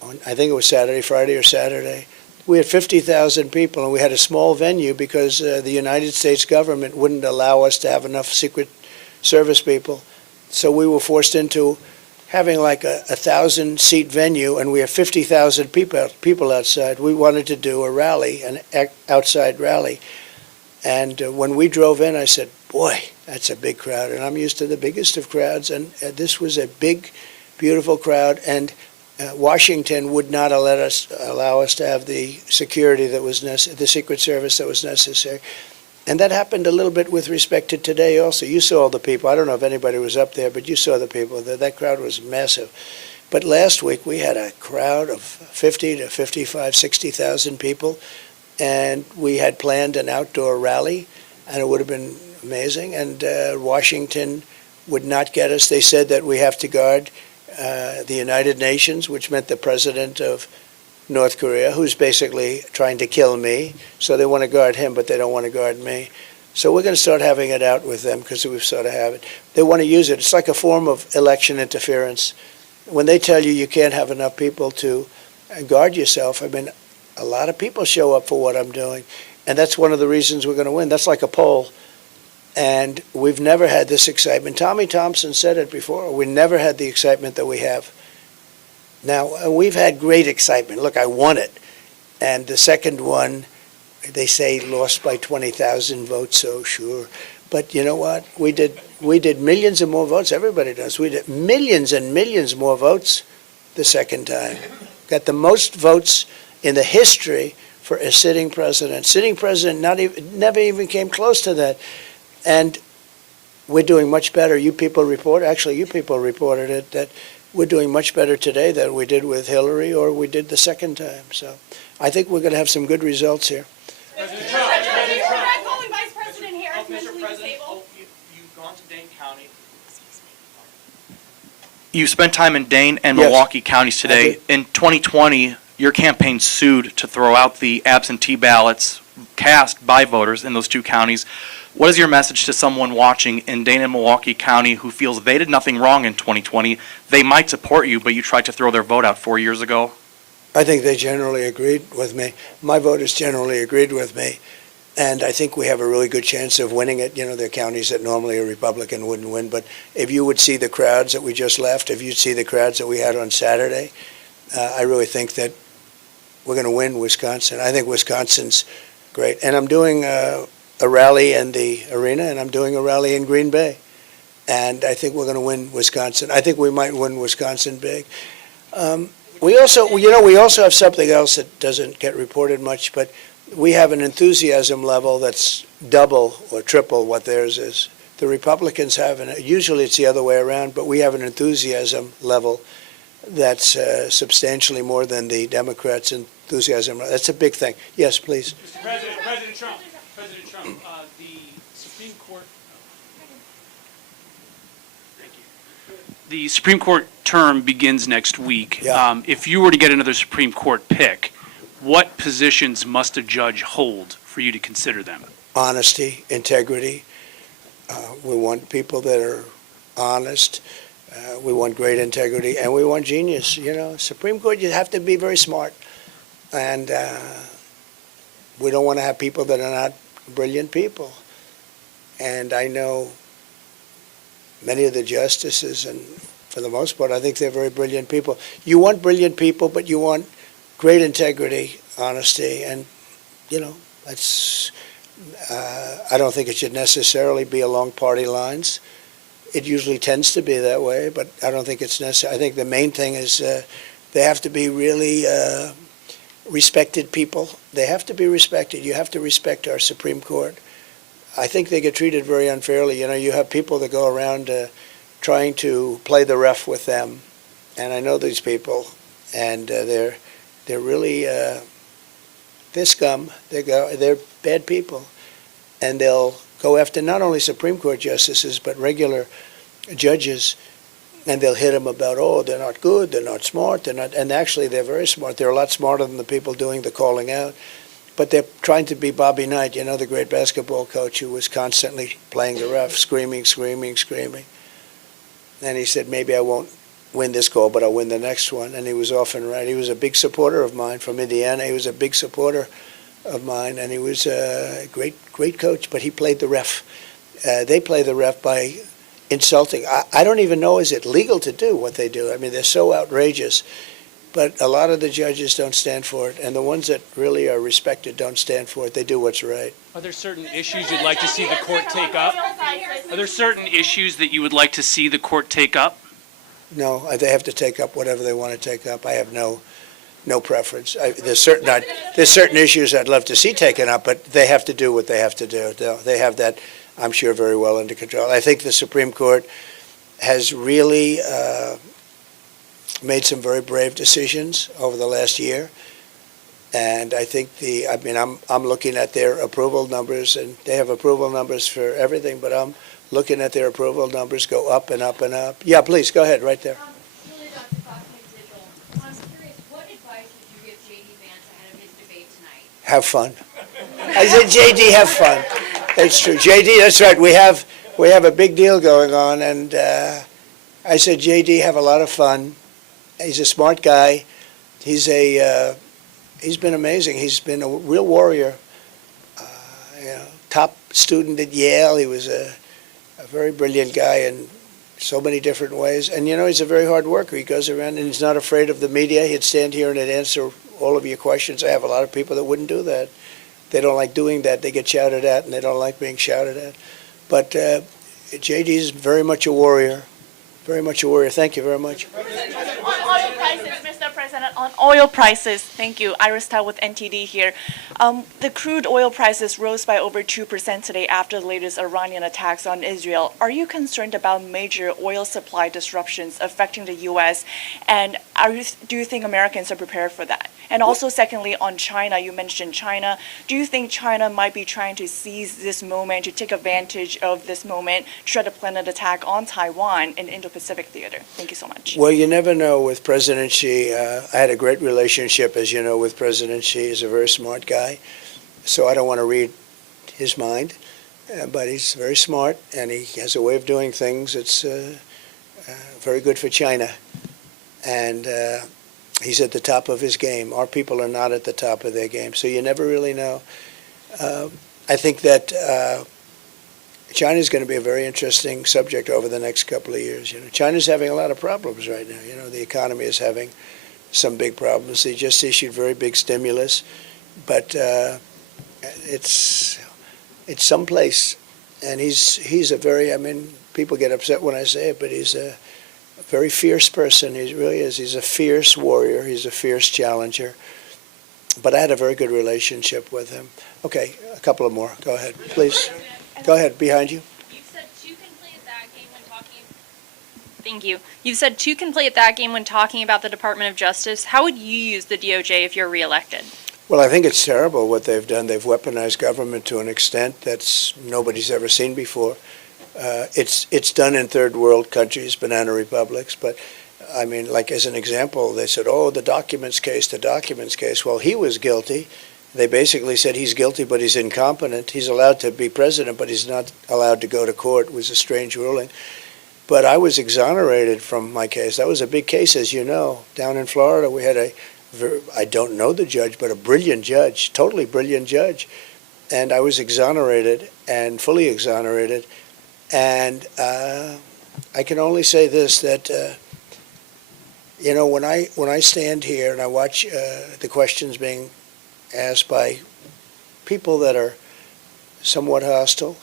I think it was Friday or Saturday. We had 50,000 people, and we had a small venue because the United States government wouldn't allow us to have enough Secret Service people. So we were forced into having like a 1,000-seat venue, and we have 50,000 people outside. We wanted to do a rally, an outside rally. And when we drove in, I said, boy, that's a big crowd. And I'm used to the biggest of crowds, and this was a big, beautiful crowd. And Washington would not allow us to have the security that was the Secret Service that was necessary. And that happened a little bit with respect to today also. You saw the people. I don't know if anybody was up there, but you saw the people. That crowd was massive. But last week we had a crowd of 50 to 55, 60,000 people, and we had planned an outdoor rally. and it would have been amazing. And Washington would not get us. They said that we have to guard the United Nations, which meant the president of North Korea, who's basically trying to kill me. So they want to guard him, but they don't want to guard me. So we're going to start having it out with them because we sort of have it. They want to use it. It's like a form of election interference. When they tell you you can't have enough people to guard yourself, I mean, a lot of people show up for what I'm doing. And that's one of the reasons we're going to win. That's like a poll. And we've never had this excitement. Tommy Thompson said it before. We never had the excitement that we have now. We've had great excitement. Look, I won it. And the second one, they say lost by 20,000 votes, so sure. But you know what? We did millions and more votes. Everybody does. We did millions and millions more votes the second time. Got the most votes in the history for a sitting president. Sitting president never even came close to that. And we're doing much better. You people reported it, that we're doing much better today than we did with Hillary or we did the second time. So I think we're going to have some good results here. President Trump. Vice President Harris mentally disabled. You've gone to Dane County. You spent time in Dane and Milwaukee counties today. In 2020, your campaign sued to throw out the absentee ballots cast by voters in those two counties. What is your message to someone watching in Dane and Milwaukee County who feels they did nothing wrong in 2020? They might support you, but you tried to throw their vote out 4 years ago. I think they generally agreed with me. My voters generally agreed with me. And I think we have a really good chance of winning it. You know, there are counties that normally a Republican wouldn't win. But if you would see the crowds that we just left, if you'd see the crowds that we had on Saturday, I really think that we're going to win Wisconsin. I think Wisconsin's great. And I'm doing a rally in the arena, and I'm doing a rally in Green Bay. And I think we're going to win Wisconsin. I think we might win Wisconsin big. We also have something else that doesn't get reported much, but we have an enthusiasm level that's double or triple what theirs is. The Republicans have, usually it's the other way around, but we have an enthusiasm level that's substantially more than the Democrats' enthusiasm. That's a big thing. Yes, please. Mr. President Trump, the Supreme Court. Thank you. The Supreme Court term begins next week. Yeah. If you were to get another Supreme Court pick, what positions must a judge hold for you to consider them? Honesty, integrity. We want people that are honest. We want great integrity, and we want genius. You know, Supreme Court, you have to be very smart. And we don't want to have people that are not brilliant people. And I know many of the justices, and for the most part, I think they're very brilliant people. You want brilliant people, but you want great integrity, honesty, and, you know, that's, I don't think it should necessarily be along party lines. It usually tends to be that way, but I don't think it's necessary. I think the main thing is they have to be really respected people. They have to be respected. You have to respect our Supreme Court. I think they get treated very unfairly. You know, you have people that go around trying to play the ref with them, and I know these people, and they're really they're scum. They're bad people, and they'll go after not only Supreme Court justices but regular judges, and they'll hit them about, oh, they're not good, they're not smart, they're not. And actually, they're very smart. They're a lot smarter than the people doing the calling out. But they're trying to be Bobby Knight, you know, the great basketball coach who was constantly playing the ref, screaming, screaming, screaming. And he said, maybe I won't win this call, but I'll win the next one. And he was often right. He was a big supporter of mine from Indiana. He was a big supporter of mine, and he was a great coach, but he played the ref. They play the ref by insulting. I don't even know, is it legal to do what they do? I mean, they're so outrageous. But a lot of the judges don't stand for it, and the ones that really are respected don't stand for it. They do what's right. Are there certain issues you'd like to see the court take up? Are there certain issues that you would like to see the court take up? No, they have to take up whatever they want to take up. I have no preference. There's certain issues I'd love to see taken up, but they have to do what they have to do. They have that, I'm sure, very well under control. I think the Supreme Court has really made some very brave decisions over the last year. And I think I'm looking at their approval numbers, and they have approval numbers for everything, but I'm looking at their approval numbers go up and up and up. Yeah, please, go ahead, right there. Julie, Dr. Fox, Digital. I was curious, what advice would you give J.D. Vance ahead of his debate tonight? Have fun. I said, JD, have fun. That's true. JD, that's right. We have a big deal going on, and I said, JD, have a lot of fun. He's a smart guy. He's been amazing. He's been a real warrior. Top student at Yale. He was a very brilliant guy in so many different ways. And he's a very hard worker. He goes around and he's not afraid of the media. He'd stand here and he'd answer all of your questions. I have a lot of people that wouldn't do that. They don't like doing that. They get shouted at, and they don't like being shouted at. But JD's very much a warrior. Very much a warrior. Thank you very much. On oil prices, Mr. President, on oil prices, thank you. Iris Tao with NTD here. The crude oil prices rose by over 2% today after the latest Iranian attacks on Israel. Are you concerned about major oil supply disruptions affecting the U.S.? And do you think Americans are prepared for that? And also, secondly, on China, you mentioned China. Do you think China might be trying to seize this moment, to take advantage of this moment, to try to plan an attack on Taiwan in the Indo-Pacific theater? Thank you so much. Well, you never know with President Xi. I had a great relationship, as you know, with President Xi. He's a very smart guy. So I don't want to read his mind. But he's very smart, and he has a way of doing things that's very good for China. And he's at the top of his game. Our people are not at the top of their game, so you never really know. I think that China is going to be a very interesting subject over the next couple of years. China's having a lot of problems right now. The economy is having some big problems. They just issued very big stimulus, but it's someplace. And he's a very, people get upset when I say it, but he's a very fierce person. He really is. He's a fierce warrior. He's a fierce challenger. But I had a very good relationship with him. Okay, a couple of more. Go ahead, please. Go ahead, behind you. You've said two can play at that game when talking. Thank you. You've said two can play at that game when talking about the Department of Justice. How would you use the DOJ if you're reelected? Well, I think it's terrible what they've done. They've weaponized government to an extent that's nobody's ever seen before. It's done in third world countries, banana republics, but like as an example, they said, oh, the documents case. Well, he was guilty. They basically said he's guilty, but he's incompetent. He's allowed to be president, but he's not allowed to go to court. It was a strange ruling. But I was exonerated from my case. That was a big case, as you know. Down in Florida, we had I don't know the judge, but a brilliant judge, totally brilliant judge. And I was exonerated and fully exonerated. And I can only say this, that when I stand here and I watch the questions being asked by people that are somewhat hostile,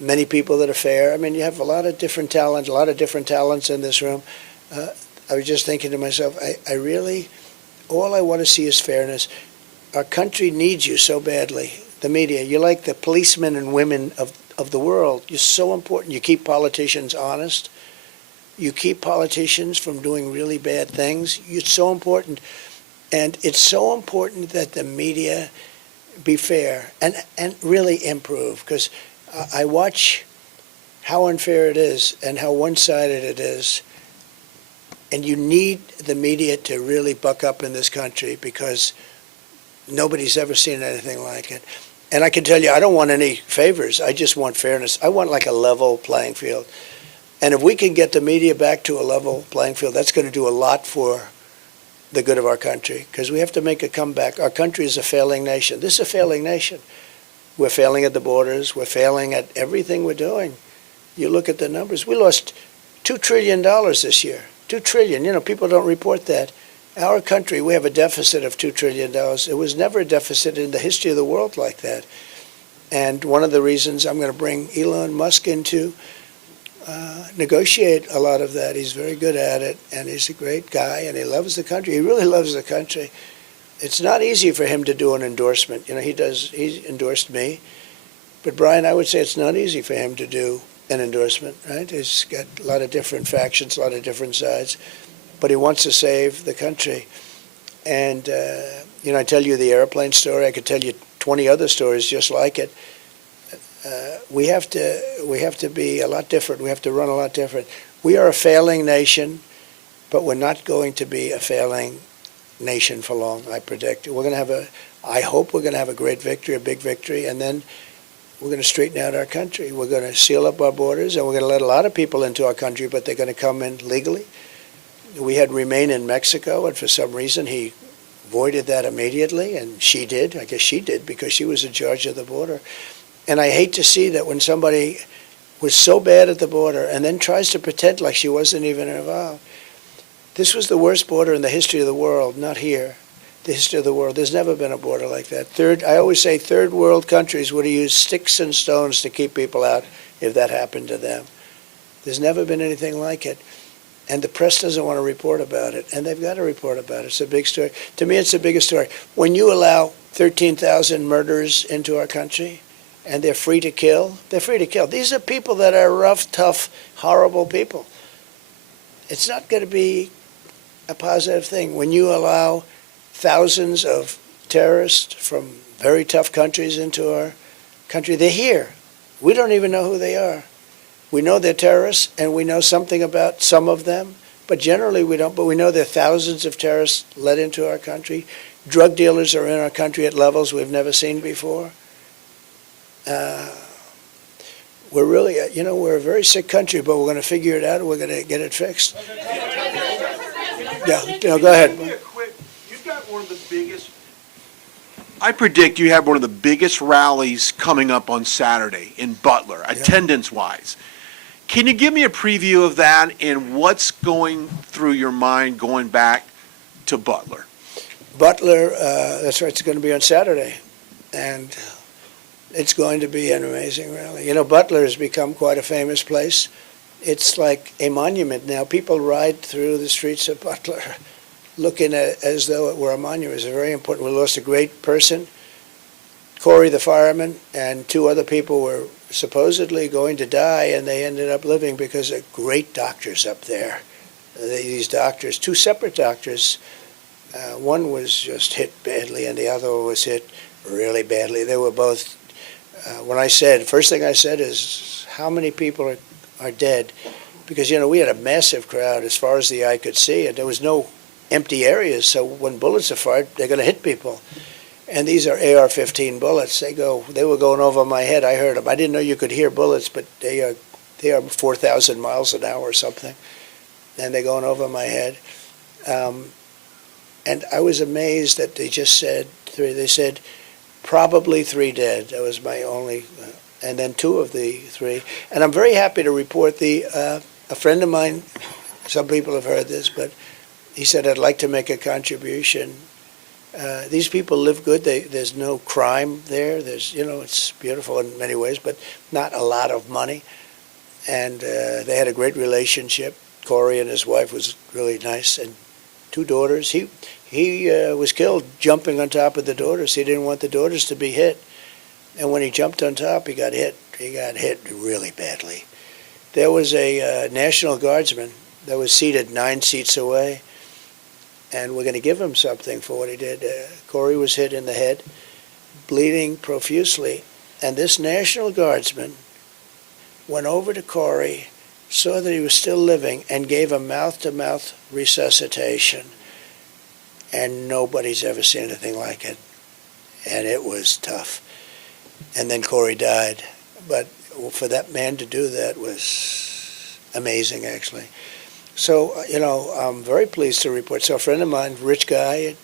many people that are fair. You have a lot of different talents in this room. I was just thinking to myself, I really, all I want to see is fairness. Our country needs you so badly. The media, you're like the policemen and women of the world. You're so important. You keep politicians honest. You keep politicians from doing really bad things. You're so important. And it's so important that the media be fair and really improve, because I watch how unfair it is and how one-sided it is. And you need the media to really buck up in this country, because nobody's ever seen anything like it. And I can tell you, I don't want any favors. I just want fairness. I want like a level playing field. And if we can get the media back to a level playing field, that's going to do a lot for the good of our country, because we have to make a comeback. Our country is a failing nation. This is a failing nation. We're failing at the borders. We're failing at everything we're doing. You look at the numbers. We lost $2 trillion this year. $2 trillion. People don't report that. Our country, we have a deficit of $2 trillion. It was never a deficit in the history of the world like that. And one of the reasons I'm going to bring Elon Musk in to negotiate a lot of that. He's very good at it, and he's a great guy, and he loves the country. He really loves the country. It's not easy for him to do an endorsement. He endorsed me. But Brian, I would say it's not easy for him to do an endorsement, right? He's got a lot of different factions, a lot of different sides, but he wants to save the country. And You know, I tell you the airplane story. I could tell you 20 other stories just like it. We have to be a lot different. We have to run a lot different. We are a failing nation, but we're not going to be a failing nation for long, I predict. I hope we're going to have a great victory, a big victory, and then we're going to straighten out our country. We're going to seal up our borders, and we're going to let a lot of people into our country, but they're going to come in legally. We had Remain in Mexico, and for some reason he voided that immediately, and she did. I guess she did because she was in charge of the border. And I hate to see that when somebody was so bad at the border and then tries to pretend like she wasn't even involved. This was the worst border in the history of the world, not here, the history of the world. There's never been a border like that. I always say third world countries would have used sticks and stones to keep people out if that happened to them. There's never been anything like it. And the press doesn't want to report about it, and they've got to report about it. It's a big story. To me, it's the biggest story. When you allow 13,000 murderers into our country, and they're free to kill, they're free to kill. These are people that are rough, tough, horrible people. It's not going to be a positive thing. When you allow thousands of terrorists from very tough countries into our country, they're here. We don't even know who they are. We know they're terrorists, and we know something about some of them, but generally we don't. But we know there are thousands of terrorists let into our country. Drug dealers are in our country at levels we've never seen before. We're really, we're a very sick country, but we're going to figure it out and we're going to get it fixed. Yeah, go ahead. You've got one of the biggest, I predict you have one of the biggest rallies coming up on Saturday in Butler, attendance-wise. Can you give me a preview of that and what's going through your mind going back to Butler? Butler, that's right, it's going to be on Saturday. And it's going to be an amazing rally. You know, Butler has become quite a famous place. It's like a monument now. People ride through the streets of Butler looking at as though it were a monument. It's very important. We lost a great person, Corey the fireman, and two other people were supposedly going to die, and they ended up living because of great doctors up there. These doctors, two separate doctors, one was just hit badly, and the other was hit really badly. They were both, first thing I said is, how many people are dead? Because, we had a massive crowd as far as the eye could see, and there was no empty areas, so when bullets are fired, they're going to hit people. And these are AR-15 bullets. They were going over my head. I heard them. I didn't know you could hear bullets, but they are 4,000 miles an hour or something, and they're going over my head. And I was amazed that they just said three. They said probably 3 dead. That was my only, and then 2 of the 3. And I'm very happy to report a friend of mine. Some people have heard this, but he said, I'd like to make a contribution. These people live good. There's no crime there. It's beautiful in many ways, but not a lot of money. And they had a great relationship. Corey and his wife was really nice, and 2 daughters. He was killed jumping on top of the daughters. He didn't want the daughters to be hit. And when he jumped on top, he got hit. He got hit really badly. There was a National Guardsman that was seated 9 seats away, and we're going to give him something for what he did. Corey was hit in the head, bleeding profusely, and this National Guardsman went over to Corey, saw that he was still living, and gave him mouth-to-mouth resuscitation. And nobody's ever seen anything like it. And it was tough. And then Corey died. But for that man to do that was amazing, actually. So, I'm very pleased to report. So a friend of mine, rich guy, a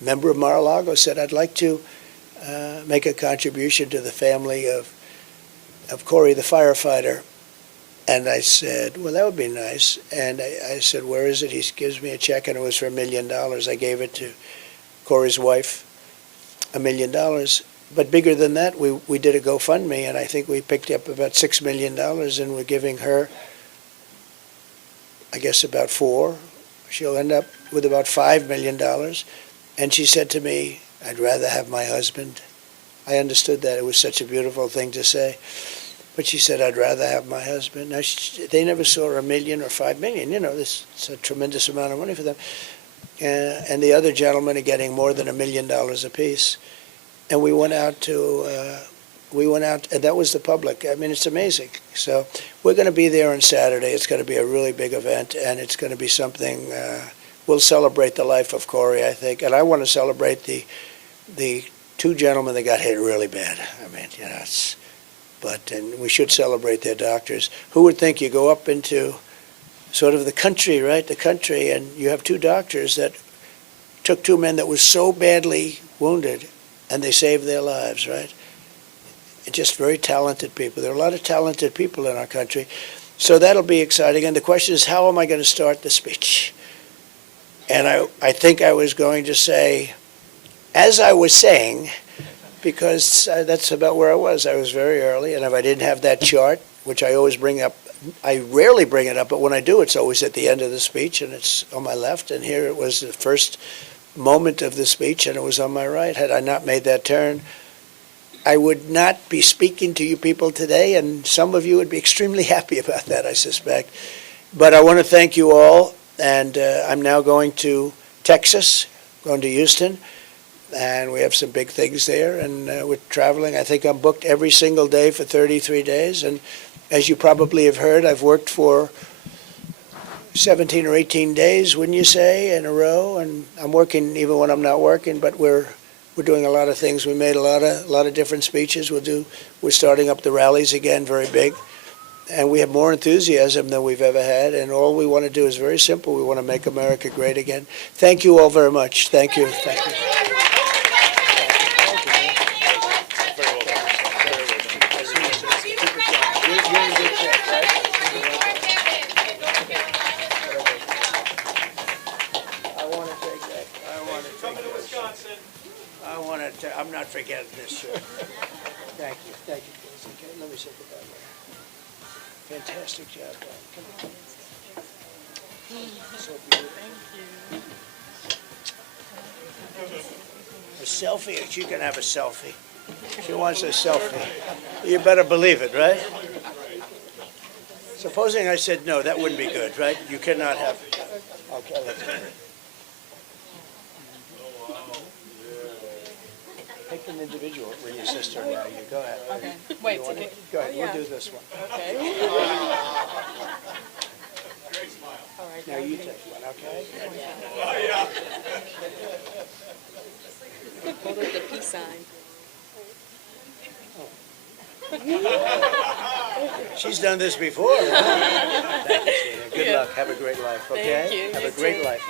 member of Mar-a-Lago, said, I'd like to make a contribution to the family of Corey the firefighter. And I said, well, that would be nice. And I said, where is it? He gives me a check, and it was for $1 million. I gave it to Corey's wife, $1 million. But bigger than that, we did a GoFundMe, and I think we picked up about $6 million, and we're giving her, I guess, about 4. She'll end up with about $5 million. And she said to me, I'd rather have my husband. I understood that. It was such a beautiful thing to say. But she said, I'd rather have my husband. Now, they never saw $1 million or $5 million. It's a tremendous amount of money for them. and the other gentlemen are getting more than $1 million apiece. And we went out, and that was the public. I mean, it's amazing. So we're going to be there on Saturday. It's going to be a really big event, and it's going to be something, we'll celebrate the life of Corey, I think. And I want to celebrate the two gentlemen that got hit really bad. I mean, you know, and we should celebrate their doctors. Who would think you go up into sort of the country, right? The country, and you have two doctors that took two men that were so badly wounded, and they saved their lives, right? And just very talented people. There are a lot of talented people in our country. So that'll be exciting. And the question is, how am I going to start the speech? And I think I was going to say, as I was saying, because that's about where I was. I was very early, and if I didn't have that chart, which I always bring up, I rarely bring it up, but when I do, it's always at the end of the speech, and it's on my left, and here it was the first moment of the speech, and it was on my right. Had I not made that turn, I would not be speaking to you people today, and some of you would be extremely happy about that, I suspect. But I want to thank you all, and I'm now going to Texas, going to Houston, and we have some big things there, and we're traveling. I think I'm booked every single day for 33 days, and as you probably have heard, I've worked for 17 or 18 days, wouldn't you say, in a row, and I'm working even when I'm not working, but we're doing a lot of things. We made a lot of different speeches. We're starting up the rallies again, very big, and we have more enthusiasm than we've ever had, and all we want to do is very simple. We want to make America great again. Thank you all very much. Thank you. Thank you. I'm not forgetting this, sir. Thank you, please. Okay, let me sit it that way. Fantastic job, Don. Come on. So beautiful. A selfie? She can have a selfie. She wants a selfie. You better believe it, right? Supposing I said no, that wouldn't be good, right? You cannot have. Okay, let's go. Pick an individual with your sister now. You go ahead. Okay. Wait, Go ahead. yeah. We'll do this one. Okay. All right. Now you take one, okay? Hold up the peace sign. She's done this before. Huh? Thank you, Sheena. Good luck. Have a great life, okay? Thank you. Have You a great too. life.